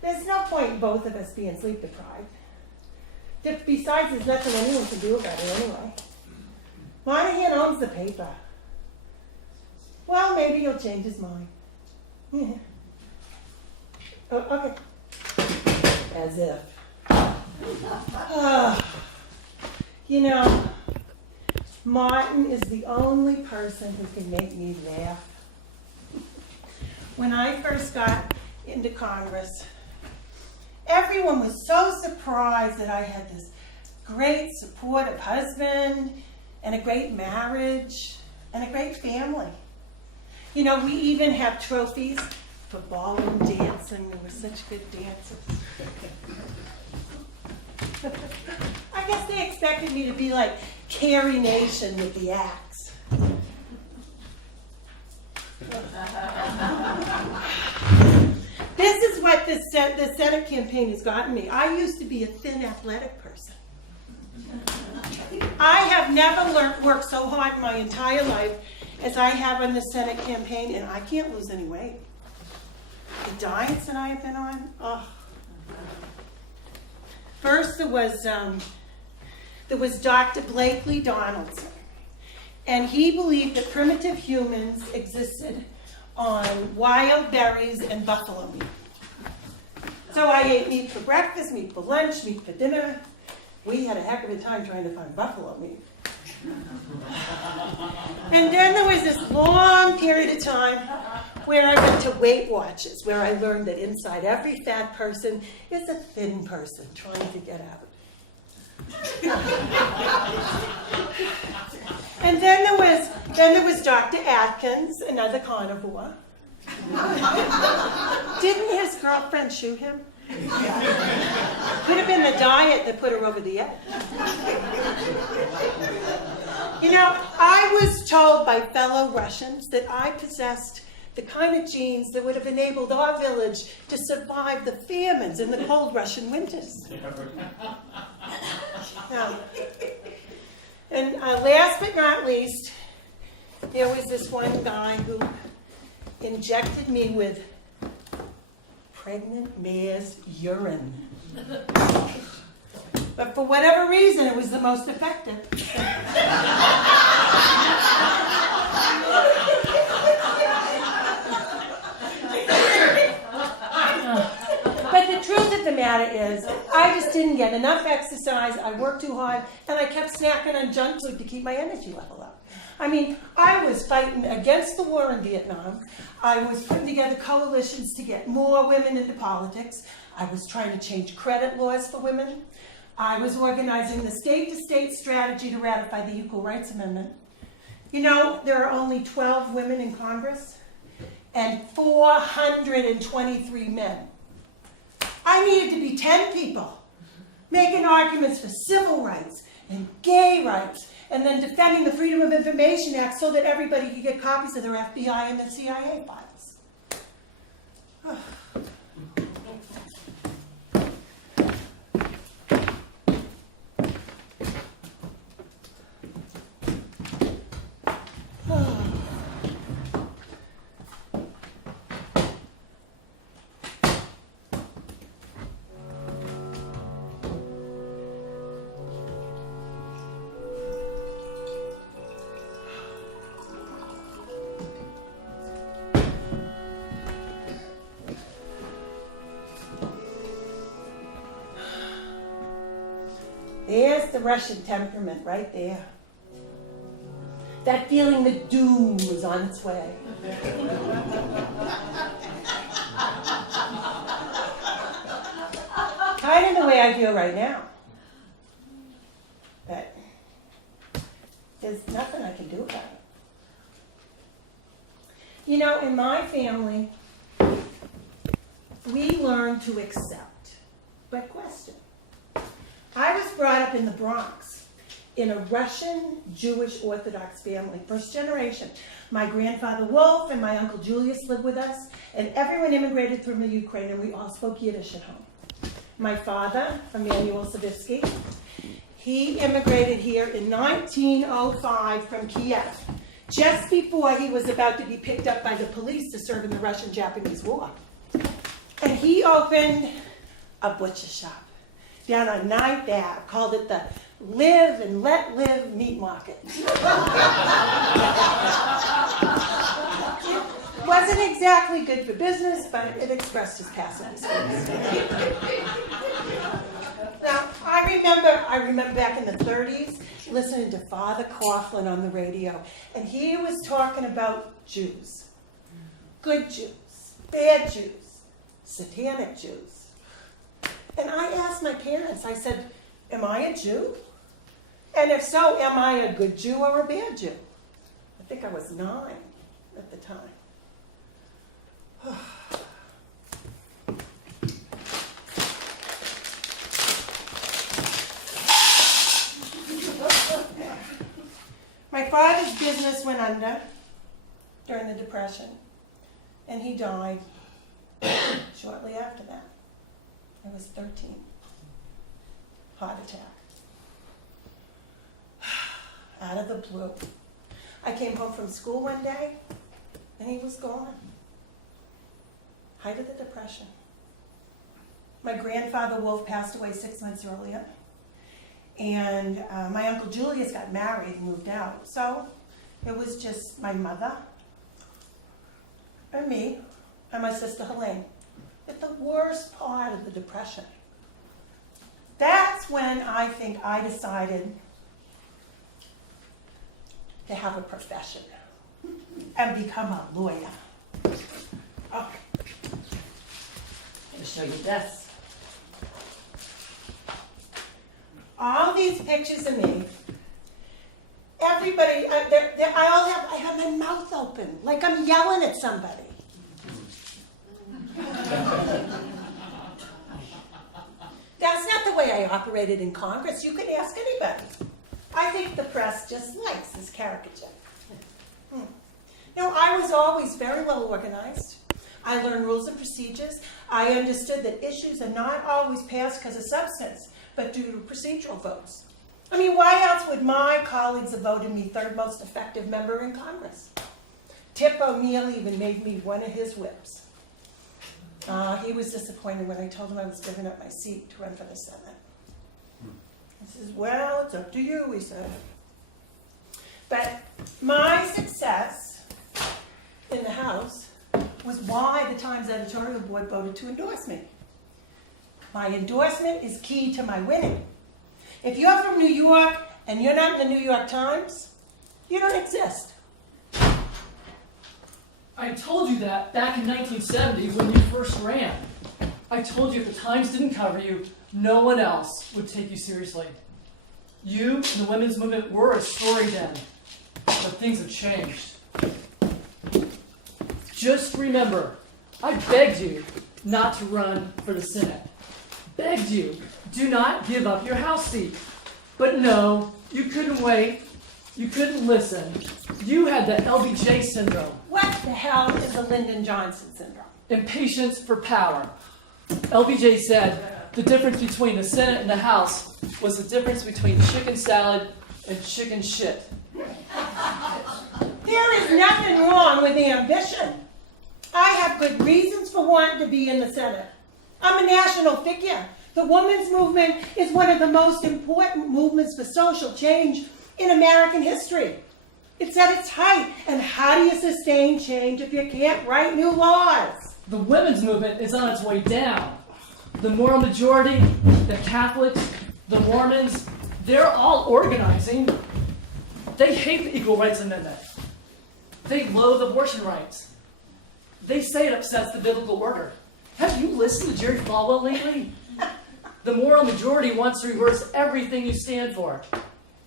There's no point in both of us being sleep deprived. Besides, there's nothing anyone can do about it anyway. Moynihan owns the paper. Well, maybe he'll change his mind. Yeah. Oh, okay. As if. You know, Martin is the only person who can make me laugh. When I first got into Congress, everyone was so surprised that I had this great supportive husband and a great marriage and a great family. You know, we even have trophies for ballroom dancing. We were such good dancers. I guess they expected me to be like Carrie Nation with the axe. This is what the Senate campaign has gotten me. I used to be a thin, athletic person. I have never worked so hard in my entire life as I have on the Senate campaign, and I can't lose any weight. The diets that I have been on, oh. First, there was Dr. Blakely Donaldson, and he believed that primitive humans existed on wild berries and buffalo meat. So I ate meat for breakfast, meat for lunch, meat for dinner. We had a heck of a time trying to find buffalo meat. And then there was this long period of time where I went to Weight Watchers, where I learned that inside every fat person is a thin person trying to get out. And then there was Dr. Atkins, another carnivore. Didn't his girlfriend shoot him? Could have been the diet that put her over the edge. You know, I was told by fellow Russians that I possessed the kind of genes that would have enabled our village to survive the famines in the cold Russian winters. And last but not least, there was this one guy who injected me with pregnant mare's urine. But for whatever reason, it was the most effective. But the truth of the matter is, I just didn't get enough exercise, I worked too hard, and I kept snacking on junk food to keep my energy level up. I mean, I was fighting against the war in Vietnam. I was putting together coalitions to get more women into politics. I was trying to change credit laws for women. I was organizing the state-to-state strategy to ratify the Equal Rights Amendment. You know, there are only 12 women in Congress and 423 men. I needed to be 10 people, making arguments for civil rights and gay rights, and then defending the Freedom of Information Act so that everybody could get copies of their FBI and their CIA files. There's the Russian temperament right there. That feeling that doom is on its way. Kind of the way I feel right now. But there's nothing I can do about it. You know, in my family, we learn to accept, but question. I was brought up in the Bronx in a Russian Jewish Orthodox family, first generation. My grandfather Wolf and my uncle Julius lived with us, and everyone immigrated from the Ukraine, and we all spoke Yiddish at home. My father, Emanuel Savitsky, he immigrated here in 1905 from Kiev, just before he was about to be picked up by the police to serve in the Russian-Japanese War. And he opened a butcher shop down on 9th Ave, called it the Live and Let Live Meat Market. It wasn't exactly good for business, but it expressed his passive skills. Now, I remember back in the 30s, listening to Father Coughlin on the radio, and he was talking about Jews. Good Jews, bad Jews, satanic Jews. And I asked my parents, I said, am I a Jew? And if so, am I a good Jew or a bad Jew? I think I was 9 at the time. My father's business went under during the Depression, and he died shortly after that. I was 13. Heart attack. Out of the blue. I came home from school one day, and he was gone. Height of the Depression. My grandfather Wolf passed away 6 months earlier, and my uncle Julius got married and moved out. So it was just my mother and me and my sister Helene. At the worst part of the Depression. That's when I think I decided to have a profession and become a lawyer. Okay. I'll show you this. All these pictures of me, everybody, I have my mouth open, like I'm yelling at somebody. That's not the way I operated in Congress. You can ask anybody. I think the press just likes this caricature. No, I was always very well organized. I learned rules and procedures. I understood that issues are not always passed because of substance, but due to procedural votes. I mean, why else would my colleagues have voted me third most effective member in Congress? Tip O'Neill even made me one of his whips. He was disappointed when I told him I was giving up my seat to run for the Senate. He says, well, it's up to you, he said. But my success in the House was why the Times editorial board voted to endorse me. My endorsement is key to my winning. If you're from New York and you're not in the New York Times, you don't exist. I told you that back in 1970 when you first ran. I told you if the Times didn't cover you, no one else would take you seriously. You and the women's movement were a story then, but things have changed. Just remember, I begged you not to run for the Senate. Begged you, do not give up your House seat. But no, you couldn't wait. You couldn't listen. You had the LBJ syndrome. What the hell is the Lyndon Johnson syndrome? Impatience for power. LBJ said the difference between the Senate and the House was the difference between chicken salad and chicken shit. There is nothing wrong with ambition. I have good reasons for wanting to be in the Senate. I'm a national figure. The women's movement is one of the most important movements for social change in American history. It's at its height, and how do you sustain change if you can't write new laws? The women's movement is on its way down. The moral majority, the Catholics, the Mormons, they're all organizing. They hate the Equal Rights Amendment. They loathe abortion rights. They say it upsets the biblical order. Have you listened to Jerry Falwell lately? The moral majority wants to reverse everything you stand for.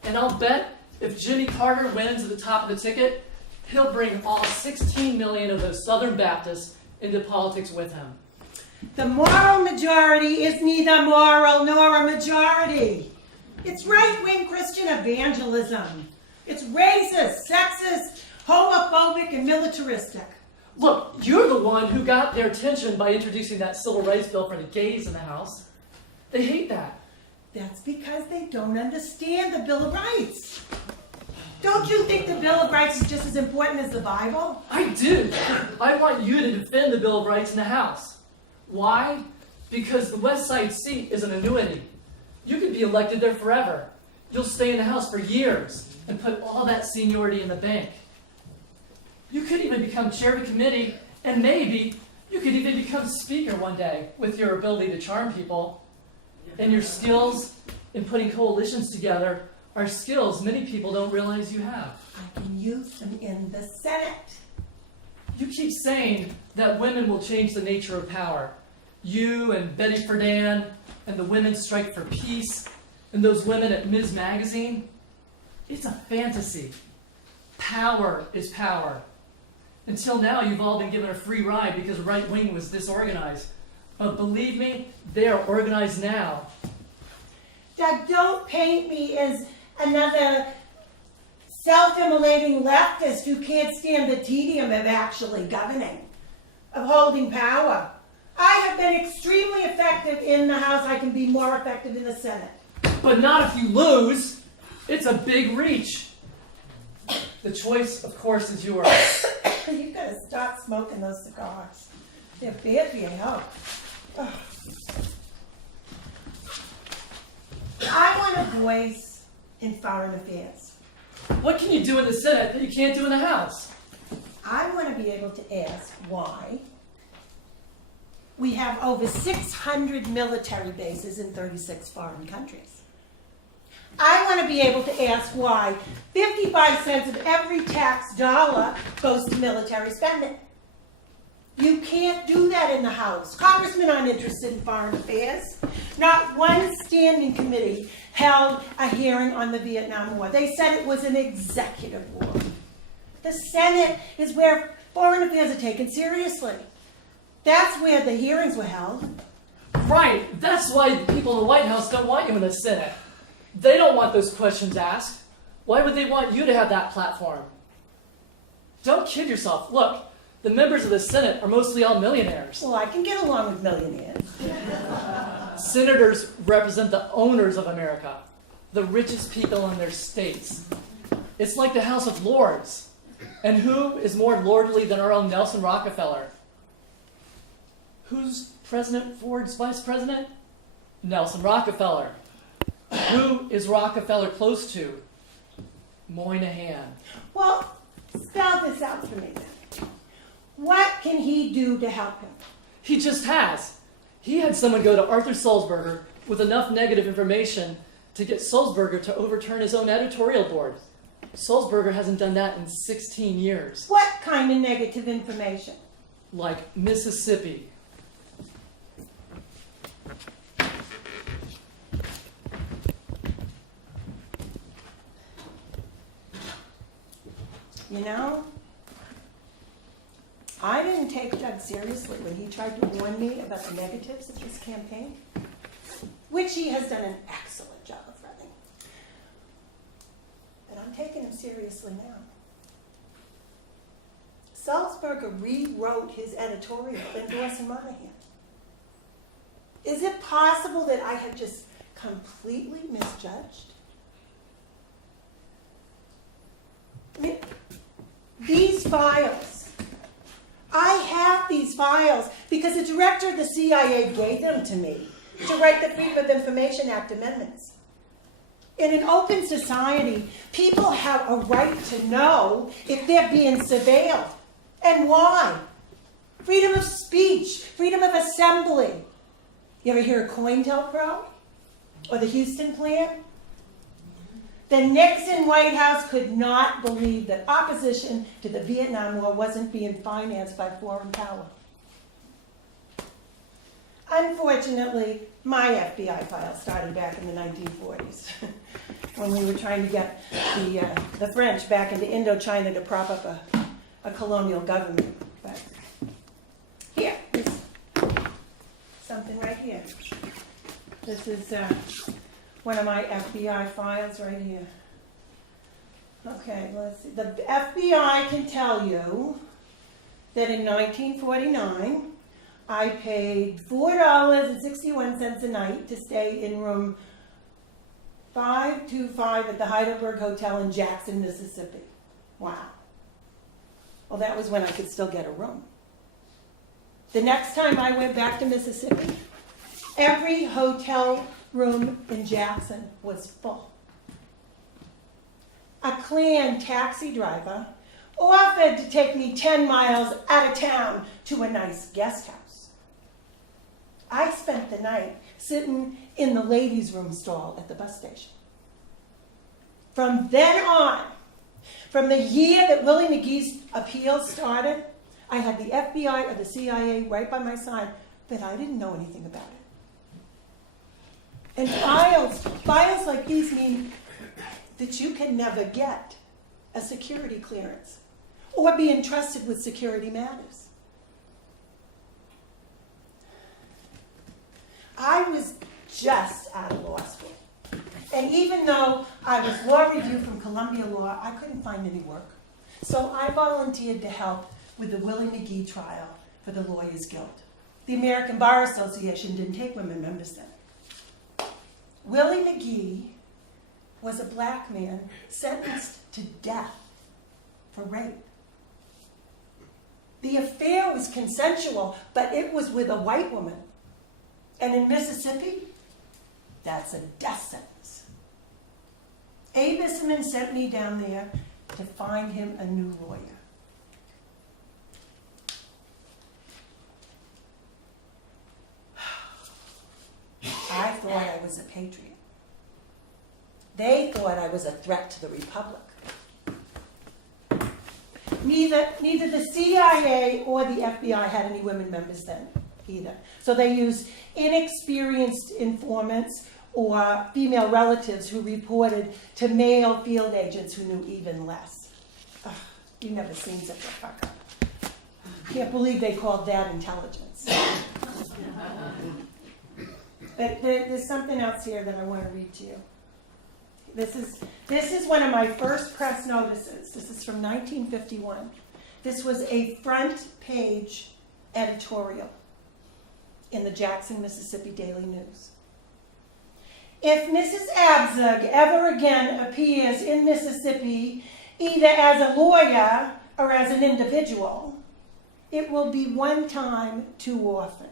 And I'll bet if Jimmy Carter wins at the top of the ticket, he'll bring all 16 million of those Southern Baptists into politics with him. The moral majority is neither moral nor a majority. It's right-wing Christian evangelism. It's racist, sexist, homophobic, and militaristic. Look, you're the one who got their attention by introducing that civil rights bill for the gays in the House. They hate that. That's because they don't understand the Bill of Rights. Don't you think the Bill of Rights is just as important as the Bible? I do. I want you to defend the Bill of Rights in the House. Why? Because the West Side seat is an annuity. You could be elected there forever. You'll stay in the House for years and put all that seniority in the bank. You could even become chair of a committee, and maybe you could even become speaker one day with your ability to charm people. And your skills in putting coalitions together are skills many people don't realize you have. I can use them in the Senate. You keep saying that women will change the nature of power. You and Betty Friedan and the Women's Strike for Peace and those women at Ms. Magazine. It's a fantasy. Power is power. Until now, you've all been given a free ride because right wing was disorganized. But believe me, they are organized now. Doug, don't paint me as another self-immolating leftist who can't stand the tedium of actually governing, of holding power. I have been extremely effective in the House. I can be more effective in the Senate. But not if you lose. It's a big reach. The choice, of course, is yours. You've got to stop smoking those cigars. They're bad for your health. Ugh. I want a voice in foreign affairs. What can you do in the Senate that you can't do in the House? I want to be able to ask why we have over 600 military bases in 36 foreign countries. I want to be able to ask why 55 cents of every tax dollar goes to military spending. You can't do that in the House. Congressmen aren't interested in foreign affairs. Not one standing committee held a hearing on the Vietnam War. They said it was an executive war. The Senate is where foreign affairs are taken seriously. That's where the hearings were held. Right. That's why the people in the White House don't want you in the Senate. They don't want those questions asked. Why would they want you to have that platform? Don't kid yourself. Look, the members of the Senate are mostly all millionaires. Well, I can get along with millionaires. Senators represent the owners of America, the richest people in their states. It's like the House of Lords. And who is more lordly than our own Nelson Rockefeller? Who's President Ford's vice president? Nelson Rockefeller. Who is Rockefeller close to? Moynihan. Well, spell this out for me then. What can he do to help him? He just has. He had someone go to Arthur Sulzberger with enough negative information to get Sulzberger to overturn his own editorial board. Sulzberger hasn't done that in 16 years. What kind of negative information? Like Mississippi. You know, I didn't take Doug seriously when he tried to warn me about the negatives of this campaign, which he has done an excellent job of running. But I'm taking him seriously now. Sulzberger rewrote his editorial endorsing Moynihan. Is it possible that I have just completely misjudged? I mean, these files, I have these files because the director of the CIA gave them to me to write the Freedom of Information Act amendments. In an open society, people have a right to know if they're being surveilled and why. Freedom of speech, freedom of assembly. You ever hear of COINTELPRO or the Houston Plan? The Nixon White House could not believe that opposition to the Vietnam War wasn't being financed by foreign power. Unfortunately, my FBI file started back in the 1940s when we were trying to get the French back into Indochina to prop up a colonial government. But here, there's something right here. This is one of my FBI files right here. Okay, let's see. The FBI can tell you that in 1949, I paid $4.61 a night to stay in room 525 at the Heidelberg Hotel in Jackson, Mississippi. Wow. Well, that was when I could still get a room. The next time I went back to Mississippi, every hotel room in Jackson was full. A Klan taxi driver offered to take me 10 miles out of town to a nice guest house. I spent the night sitting in the ladies' room stall at the bus station. From then on, from the year that Willie McGee's appeal started, I had the FBI or the CIA right by my side, but I didn't know anything about it. And files like these mean that you can never get a security clearance or be entrusted with security matters. I was just out of law school. And even though I was law review from Columbia Law, I couldn't find any work. So I volunteered to help with the Willie McGee trial for the Lawyers Guild. The American Bar Association didn't take women members then. Willie McGee was a black man sentenced to death for rape. The affair was consensual, but it was with a white woman. And in Mississippi, that's a death sentence. Abe Isserman sent me down there to find him a new lawyer. I thought I was a patriot. They thought I was a threat to the Republic. Neither the CIA or the FBI had any women members then either. So they used inexperienced informants or female relatives who reported to male field agents who knew even less. Ugh, you've never seen such a fuck up. Can't believe they called that intelligence. But there's something else here that I want to read to you. This is one of my first press notices. This is from 1951. This was a front page editorial in the Jackson, Mississippi Daily News. If Mrs. Abzug ever again appears in Mississippi, either as a lawyer or as an individual, it will be one time too often.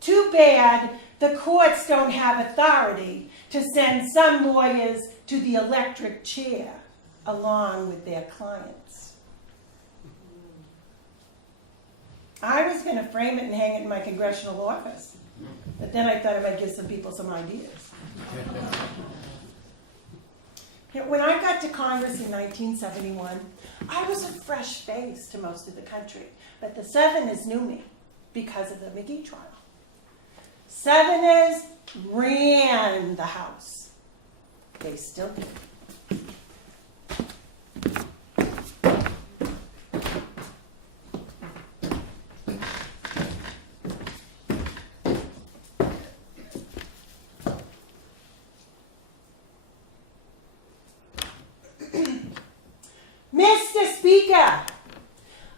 Too bad the courts don't have authority to send some lawyers to the electric chair along with their clients. I was going to frame it and hang it in my congressional office, but then I thought I might give some people some ideas. You know, when I got to Congress in 1971, I was a fresh face to most of the country, but the Southerners knew me because of the McGee trial. Southerners ran the House. They still do. Mr. Speaker,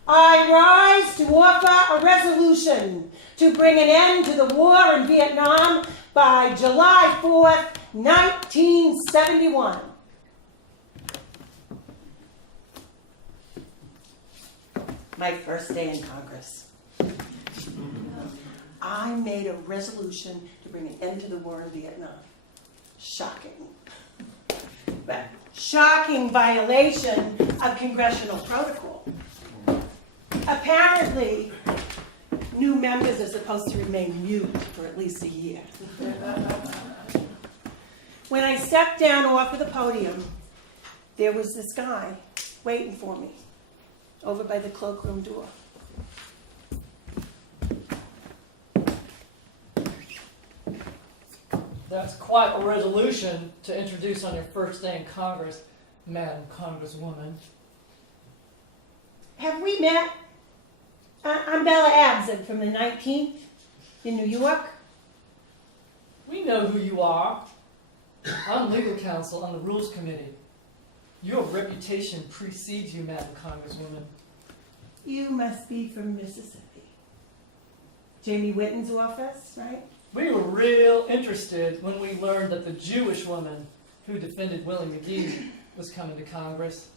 I rise to offer a resolution to bring an end to the war in Vietnam by July 4th, 1971. My first day in Congress. I made a resolution to bring an end to the war in Vietnam. Shocking. But shocking violation of congressional protocol. Apparently, new members are supposed to remain mute for at least a year. When I stepped down off of the podium, there was this guy waiting for me over by the cloakroom door. That's quite a resolution to introduce on your first day in Congress, Madam Congresswoman. Have we met? I'm Bella Abzin from the 19th in New York. We know who you are. I'm legal counsel on the Rules Committee. Your reputation precedes you, Madam Congresswoman. You must be from Mississippi. Jamie Whitten's office, right? We were real interested when we learned that the Jewish woman who defended Willie McGee was coming to Congress.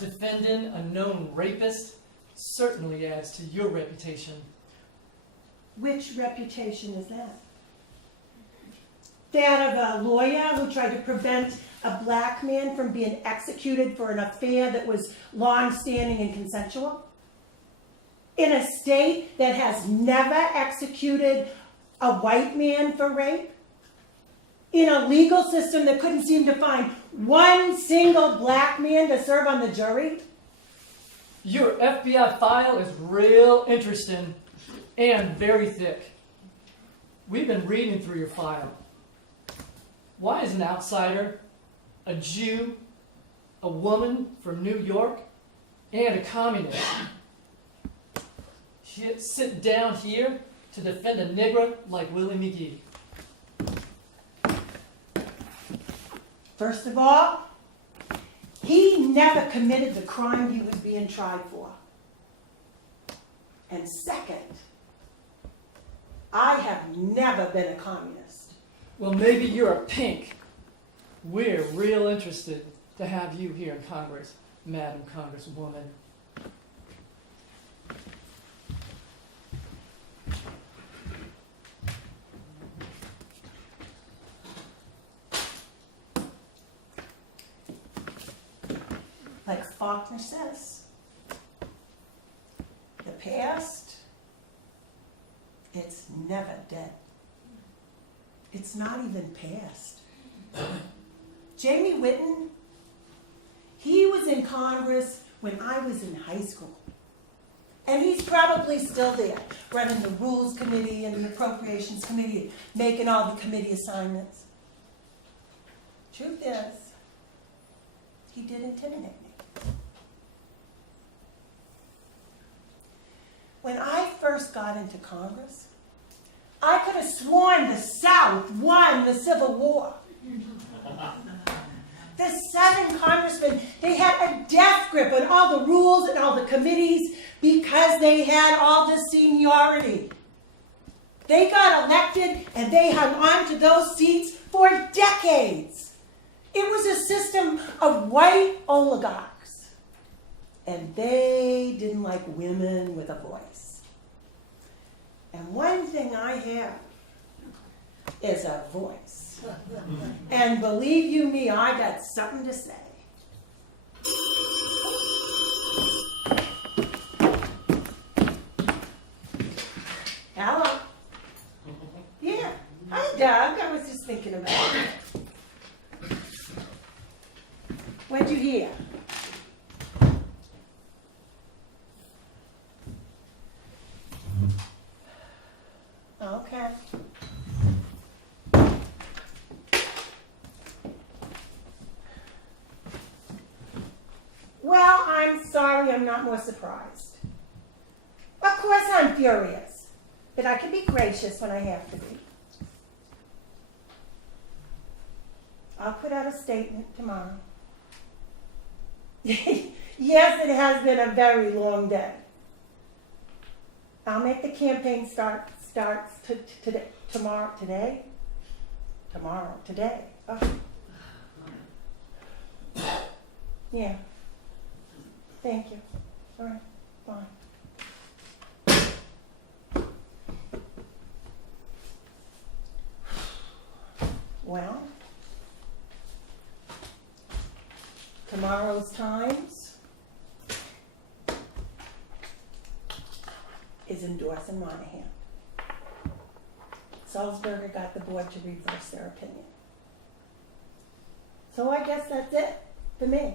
Defending a known rapist certainly adds to your reputation. Which reputation is that? That of a lawyer who tried to prevent a black man from being executed for an affair that was long-standing and consensual? In a state that has never executed a white man for rape? In a legal system that couldn't seem to find one single black man to serve on the jury? Your FBI file is real interesting and very thick. We've been reading through your file. Why is an outsider, a Jew, a woman from New York, and a communist sit down here to defend a nigger like Willie McGee? First of all, he never committed the crime he was being tried for. And second, I have never been a communist. Well, maybe you're a pink. We're real interested to have you here in Congress, Madam Congresswoman. Like Faulkner says, the past, it's never dead. It's not even past. Jamie Whitten, he was in Congress when I was in high school. And he's probably still there, running the Rules Committee and the Appropriations Committee, making all the committee assignments. Truth is, he did intimidate me. When I first got into Congress, I could have sworn the South won the Civil War. The 7 congressmen, they had a death grip on all the rules and all the committees because they had all the seniority. They got elected and they hung on to those seats for decades. It was a system of white oligarchs. And they didn't like women with a voice. And one thing I have is a voice. And believe you me, I got something to say. Hello. Yeah. Hi, Doug. I was just thinking about it. What'd you hear? Okay. Well, I'm sorry I'm not more surprised. Of course I'm furious, but I can be gracious when I have to be. I'll put out a statement tomorrow. Yes, it has been a very long day. I'll make the campaign starts today. Tomorrow, today. Oh. Yeah. Thank you. All right, bye. Well, tomorrow's Times is endorsing Monahan. Salzburger got the board to reverse their opinion. So I guess that's it for me.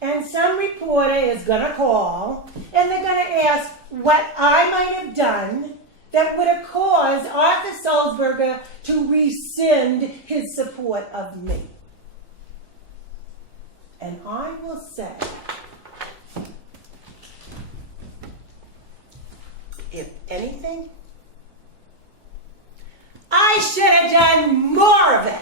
And some reporter is going to call, and they're going to ask what I might have done that would have caused Arthur Salzburger to rescind his support of me. And I will say, if anything, I should have done more of it.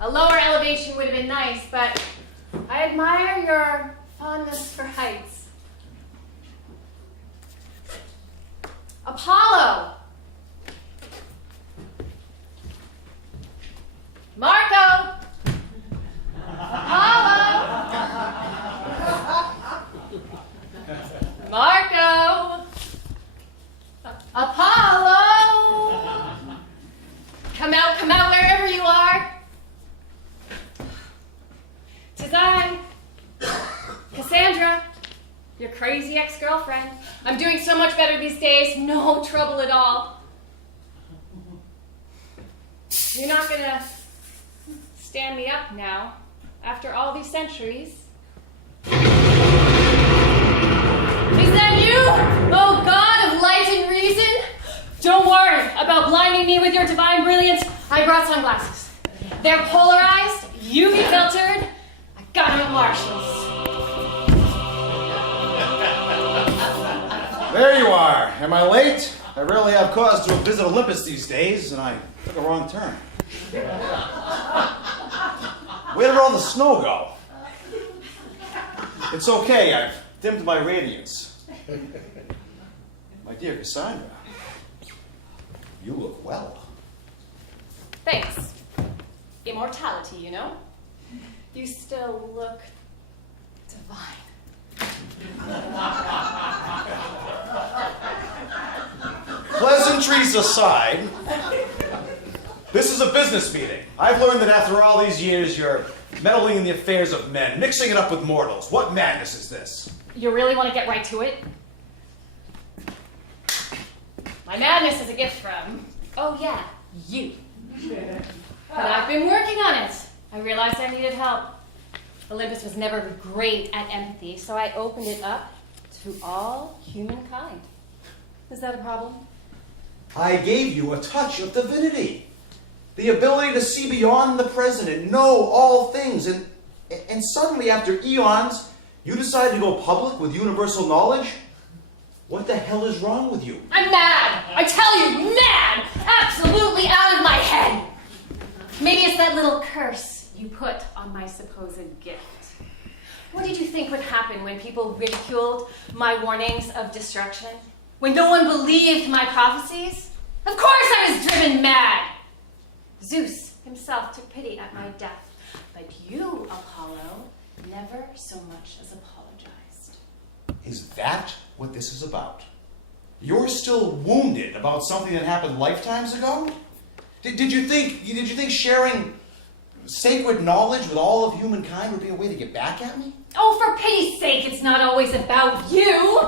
A lower elevation would have been nice, but I admire your fondness for heights. Apollo! Marco! Apollo! Marco! Apollo! Come out wherever you are. 'Tis I, Cassandra, your crazy ex-girlfriend. I'm doing so much better these days, no trouble at all. You're not gonna stand me up now, after all these centuries. Is that you, oh God of light and reason? Don't worry about blinding me with your divine brilliance. I brought sunglasses. They're polarized, UV filtered. I got them at Marshall's. There you are. Am I late? I rarely have cause to visit Olympus these days, and I took a wrong turn. Where did all the snow go? It's okay, I've dimmed my radiance. My dear Cassandra, you look well. Thanks. Immortality, you know? You still look divine. Pleasantries aside, this is a business meeting. I've learned that after all these years, you're meddling in the affairs of men, mixing it up with mortals. What madness is this? You really want to get right to it? My madness is a gift from, oh yeah, you. But I've been working on it. I realized I needed help. Olympus was never great at empathy, so I opened it up to all humankind. Is that a problem? I gave you a touch of divinity. The ability to see beyond the present and know all things. And suddenly, after eons, you decide to go public with universal knowledge? What the hell is wrong with you? I'm mad! I tell you, mad! Absolutely out of my head! Maybe it's that little curse you put on my supposed gift. What did you think would happen when people ridiculed my warnings of destruction? When no one believed my prophecies? Of course I was driven mad! Zeus himself took pity at my death, but you, Apollo, never so much as apologized. Is that what this is about? You're still wounded about something that happened lifetimes ago? Did you think sharing sacred knowledge with all of humankind would be a way to get back at me? Oh, for pity's sake, it's not always about you!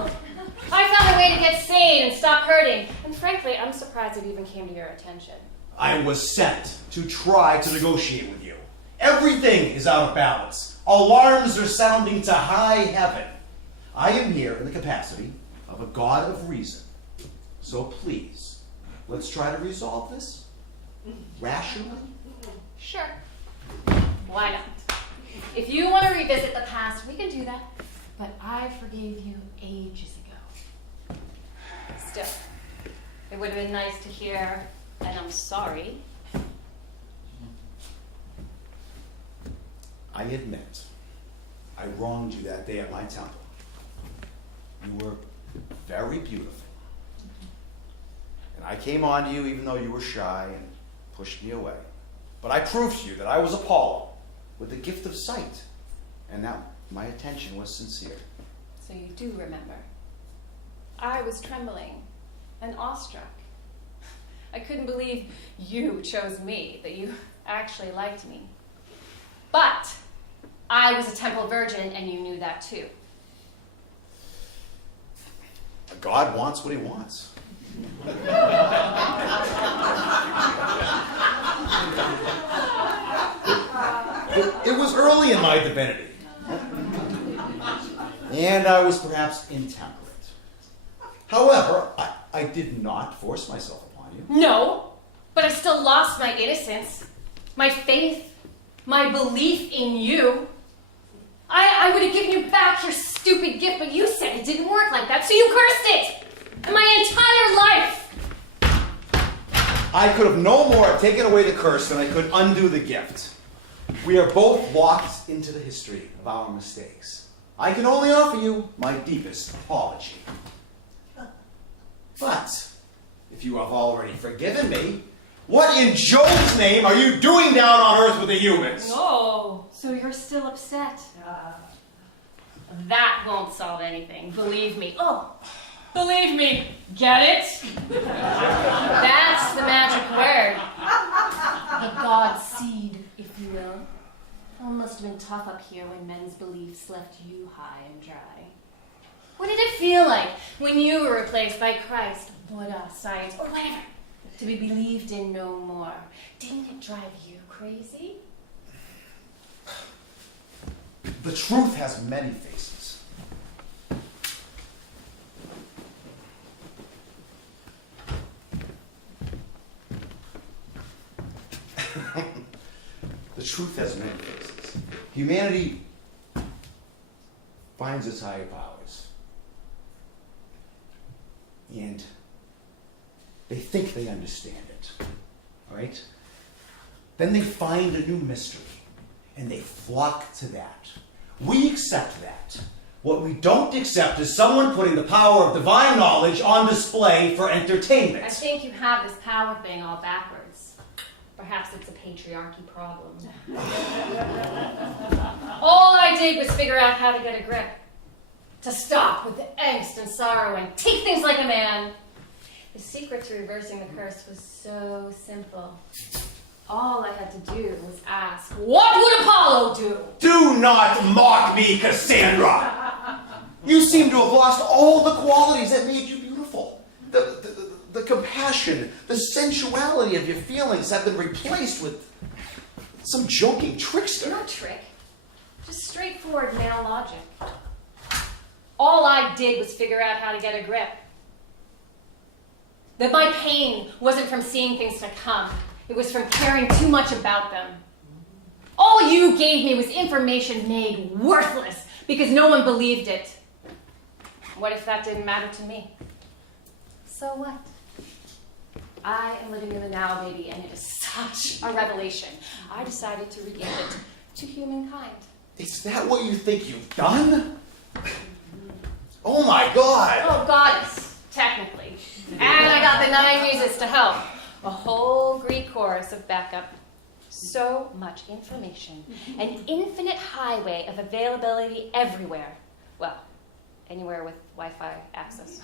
I found a way to get sane and stop hurting. And frankly, I'm surprised it even came to your attention. I was sent to try to negotiate with you. Everything is out of balance. Alarms are sounding to high heaven. I am here in the capacity of a god of reason. So please, let's try to resolve this rationally. Sure. Why not? If you want to revisit the past, we can do that. But I forgave you ages ago. Still, it would have been nice to hear, and I'm sorry. I admit, I wronged you that day at my temple. You were very beautiful. And I came on to you even though you were shy and pushed me away. But I proved to you that I was Apollo with the gift of sight, and that my attention was sincere. So you do remember. I was trembling and awestruck. I couldn't believe you chose me, that you actually liked me. But I was a temple virgin, and you knew that too. God wants what he wants. It was early in my divinity. And I was perhaps intemperate. However, I did not force myself upon you. No, but I still lost my innocence, my faith, my belief in you. I would have given you back your stupid gift, but you said it didn't work like that, so you cursed it! And my entire life! I could have no more taken away the curse than I could undo the gift. We are both locked into the history of our mistakes. I can only offer you my deepest apology. But if you have already forgiven me, what in Jove's name are you doing down on Earth with the humans? Oh, so you're still upset. That won't solve anything, believe me. Oh, believe me, get it? That's the magic word. The god seed, if you will. Oh, must have been tough up here when men's beliefs left you high and dry. What did it feel like when you were replaced by Christ, Buddha, science, or whatever, to be believed in no more? Didn't it drive you crazy? The truth has many faces. The truth has many faces. Humanity finds its higher powers. And they think they understand it. All right? Then they find a new mystery, and they flock to that. We accept that. What we don't accept is someone putting the power of divine knowledge on display for entertainment. I think you have this power thing all backwards. Perhaps it's a patriarchy problem. All I did was figure out how to get a grip. To stop with the angst and sorrow and take things like a man. The secret to reversing the curse was so simple. All I had to do was ask, what would Apollo do? Do not mock me, Cassandra! You seem to have lost all the qualities that made you beautiful. The compassion, the sensuality of your feelings have been replaced with some joking trickster. No trick. Just straightforward male logic. All I did was figure out how to get a grip. That my pain wasn't from seeing things to come. It was from caring too much about them. All you gave me was information made worthless because no one believed it. What if that didn't matter to me? So what? I am living in the now, baby, and it is such a revelation. I decided to regive it to humankind. Is that what you think you've done? Oh my God! Oh, goddess, technically. And I got the 9 muses to help. A whole Greek chorus of backup. So much information. An infinite highway of availability everywhere. Well, anywhere with Wi-Fi access.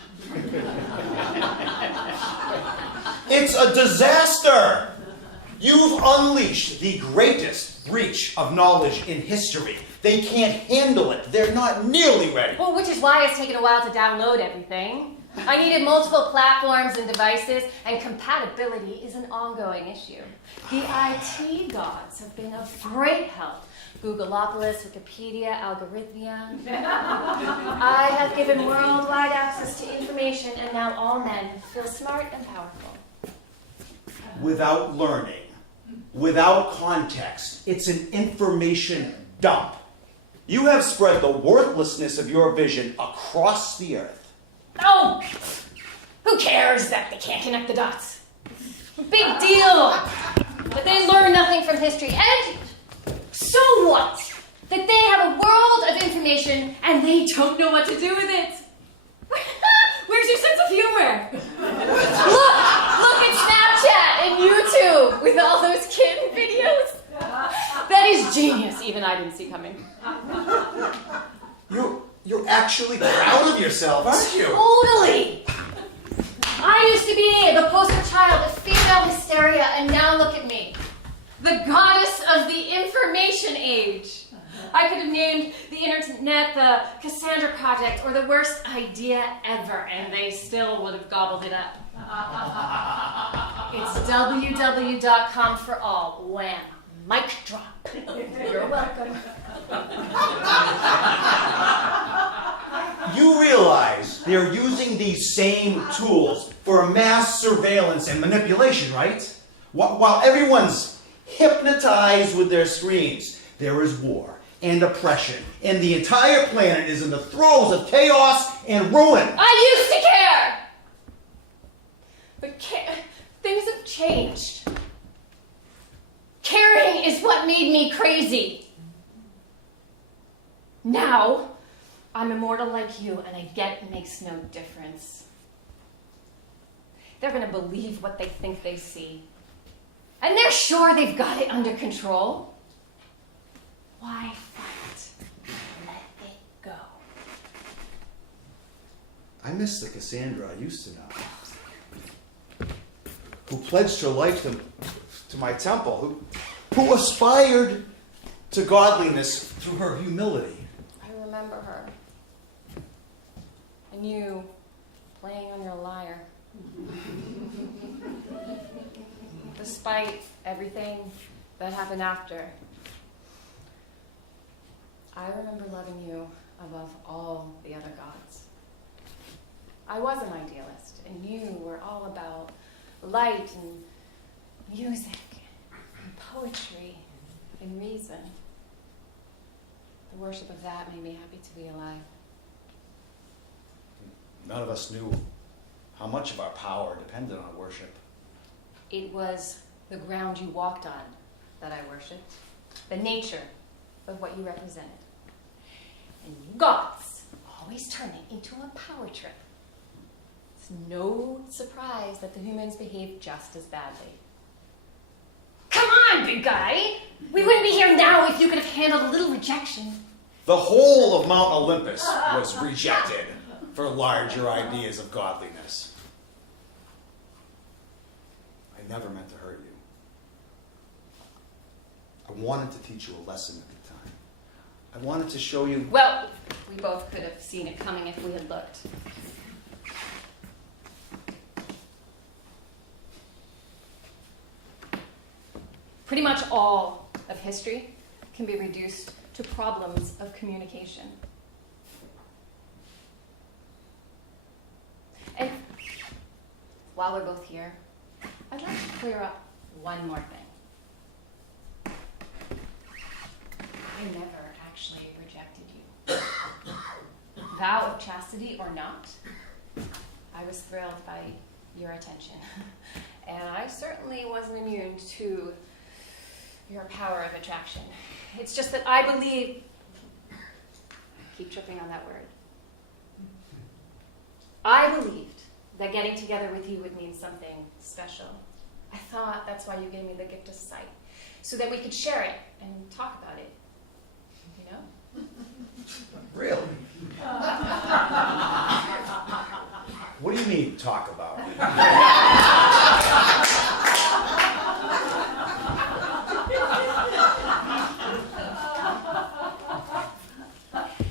It's a disaster! You've unleashed the greatest breach of knowledge in history. They can't handle it. They're not nearly ready. Well, which is why it's taken a while to download everything. I needed multiple platforms and devices, and compatibility is an ongoing issue. The IT gods have been of great help. Googleopolis, Wikipedia, Algorithmia. I have given worldwide access to information, and now all men feel smart and powerful. Without learning, without context, it's an information dump. You have spread the worthlessness of your vision across the earth. Oh, who cares that they can't connect the dots? Big deal. But they learn nothing from history. And so what? That they have a world of information and they don't know what to do with it. Where's your sense of humor? Look at Snapchat and YouTube with all those kitten videos. That is genius. Even I didn't see coming. You're actually proud of yourself, aren't you? Totally. I used to be the poster child of female hysteria, and now look at me. The goddess of the information age. I could have named the internet the Cassandra Project or the worst idea ever, and they still would have gobbled it up. It's www.com for all. Wham. Mic drop. You're welcome. You realize they're using these same tools for mass surveillance and manipulation, right? While everyone's hypnotized with their screens, there is war and oppression, and the entire planet is in the throes of chaos and ruin. I used to care! But things have changed. Caring is what made me crazy. Now, I'm immortal like you, and I get it makes no difference. They're going to believe what they think they see. And they're sure they've got it under control. Why fight? Let it go. I miss the Cassandra I used to know. Who pledged her life to my temple. Who aspired to godliness through her humility. I remember her. And you playing on your lyre. Despite everything that happened after, I remember loving you above all the other gods. I was an idealist, and you were all about light and music and poetry in reason. The worship of that made me happy to be alive. None of us knew how much of our power depended on worship. It was the ground you walked on that I worshipped, the nature of what you represented. And you gods always turn it into a power trip. It's no surprise that the humans behave just as badly. Come on, big guy! We wouldn't be here now if you could have handled a little rejection. The whole of Mount Olympus was rejected for larger ideas of godliness. I never meant to hurt you. I wanted to teach you a lesson at the time. I wanted to show you... Well, we both could have seen it coming if we had looked. Pretty much all of history can be reduced to problems of communication. And while we're both here, I'd like to clear up one more thing. I never actually rejected you. Vow of chastity or not, I was thrilled by your attention. And I certainly wasn't immune to your power of attraction. It's just that I believe... Keep tripping on that word. I believed that getting together with you would mean something special. I thought that's why you gave me the gift of sight, so that we could share it and talk about it. You know? Really? What do you mean, talk about it?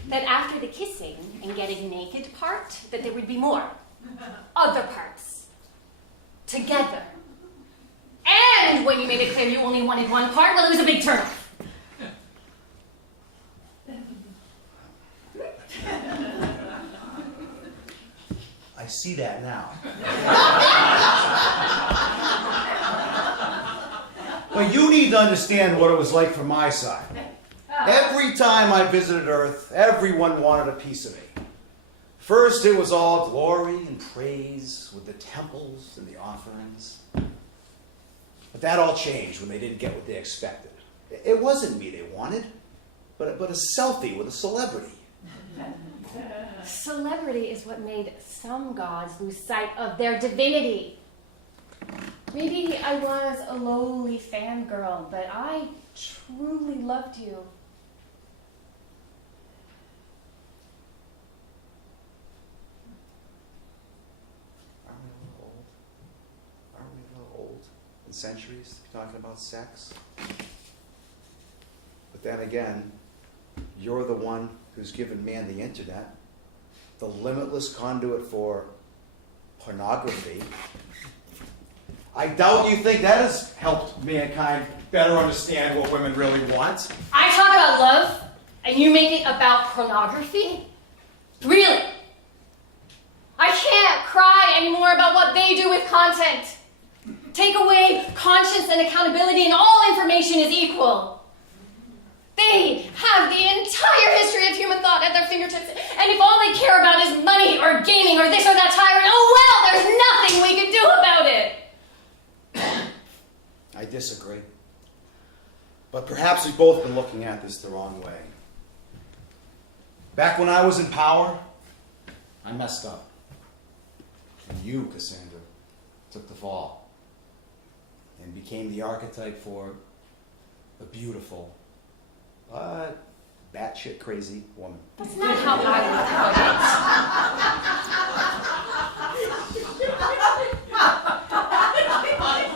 That after the kissing and getting naked part, that there would be more. Other parts. Together. And when you made it clear you only wanted one part, well, it was a big turn. I see that now. But you need to understand what it was like from my side. Every time I visited Earth, everyone wanted a piece of me. First, it was all glory and praise with the temples and the offerings. But that all changed when they didn't get what they expected. It wasn't me they wanted, but a selfie with a celebrity. Celebrity is what made some gods lose sight of their divinity. Maybe I was a lowly fangirl, but I truly loved you. Aren't we a little old? Aren't we a little old in centuries to be talking about sex? But then again, you're the one who's given man the internet, the limitless conduit for pornography. I doubt you think that has helped mankind better understand what women really want. I talk about love, and you make it about pornography? Really? I can't cry anymore about what they do with content. Take away conscience and accountability, and all information is equal. They have the entire history of human thought at their fingertips, and if all they care about is money or gaming or this or that tyrant, oh well, there's nothing we can do about it. I disagree. But perhaps we've both been looking at this the wrong way. Back when I was in power, I messed up. And you, Cassandra, took the fall and became the archetype for a beautiful, batshit crazy woman. That's not how I would put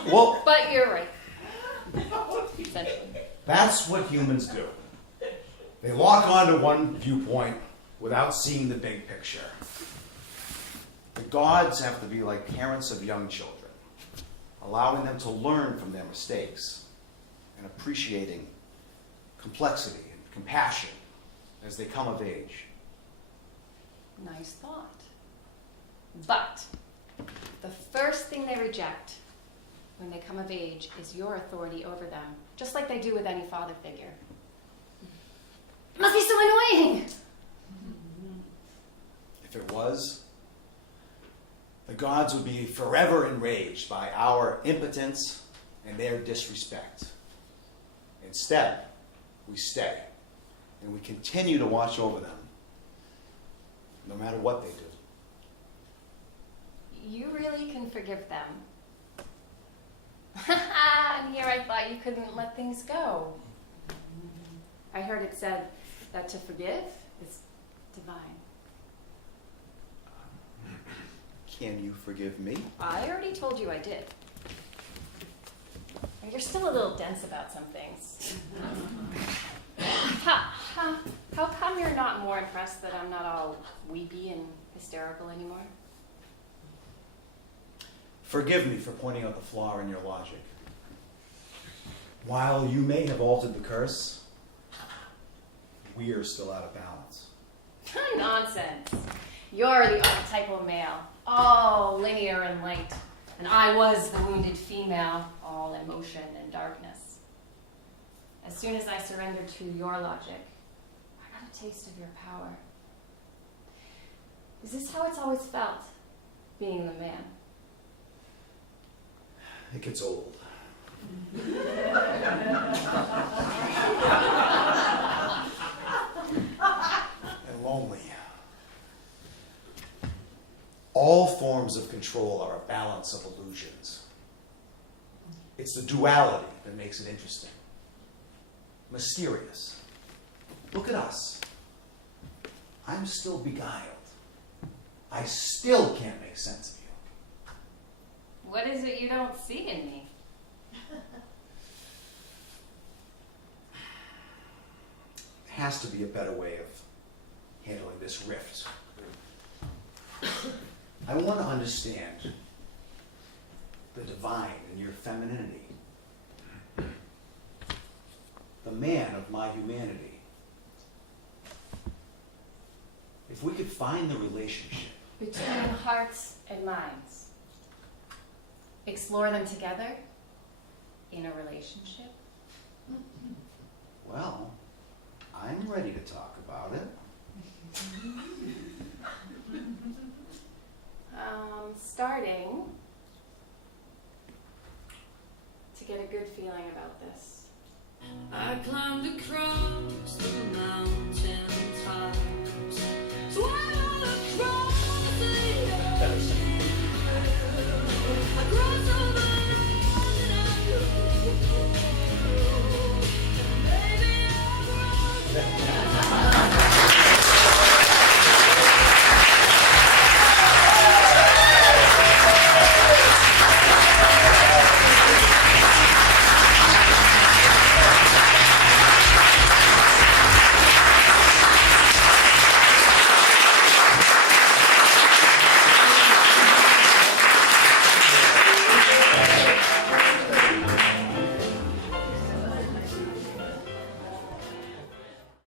it. Well, But you're right. Essentially. that's what humans do. They lock onto one viewpoint without seeing the big picture. The gods have to be like parents of young children, allowing them to learn from their mistakes and appreciating complexity and compassion as they come of age. Nice thought. But the first thing they reject when they come of age is your authority over them, just like they do with any father figure. It must be so annoying! If it was, the gods would be forever enraged by our impotence and their disrespect. Instead, we stay, and we continue to watch over them, no matter what they do. You really can forgive them. And here I thought you couldn't let things go. I heard it said that to forgive is divine. Can you forgive me? I already told you I did. You're still a little dense about some things. How come you're not more impressed that I'm not all weepy and hysterical anymore? Forgive me for pointing out the flaw in your logic. While you may have altered the curse, we are still out of balance. Nonsense. You're the archetypal male, all linear and light. And I was the wounded female, all emotion and darkness. As soon as I surrendered to your logic, I got a taste of your power. Is this how it's always felt, being the man? It gets old. And lonely. All forms of control are a balance of illusions. It's the duality that makes it interesting. Mysterious. Look at us. I'm still beguiled. I still can't make sense of you. What is it you don't see in me? There has to be a better way of handling this rift. I want to understand the divine in your femininity, the man of my humanity. If we could find the relationship Between hearts and minds. Explore them together in a relationship. well, I'm ready to talk about it. Starting to get a good feeling about this. I climbed across the mountain tops, swam across the ocean, across the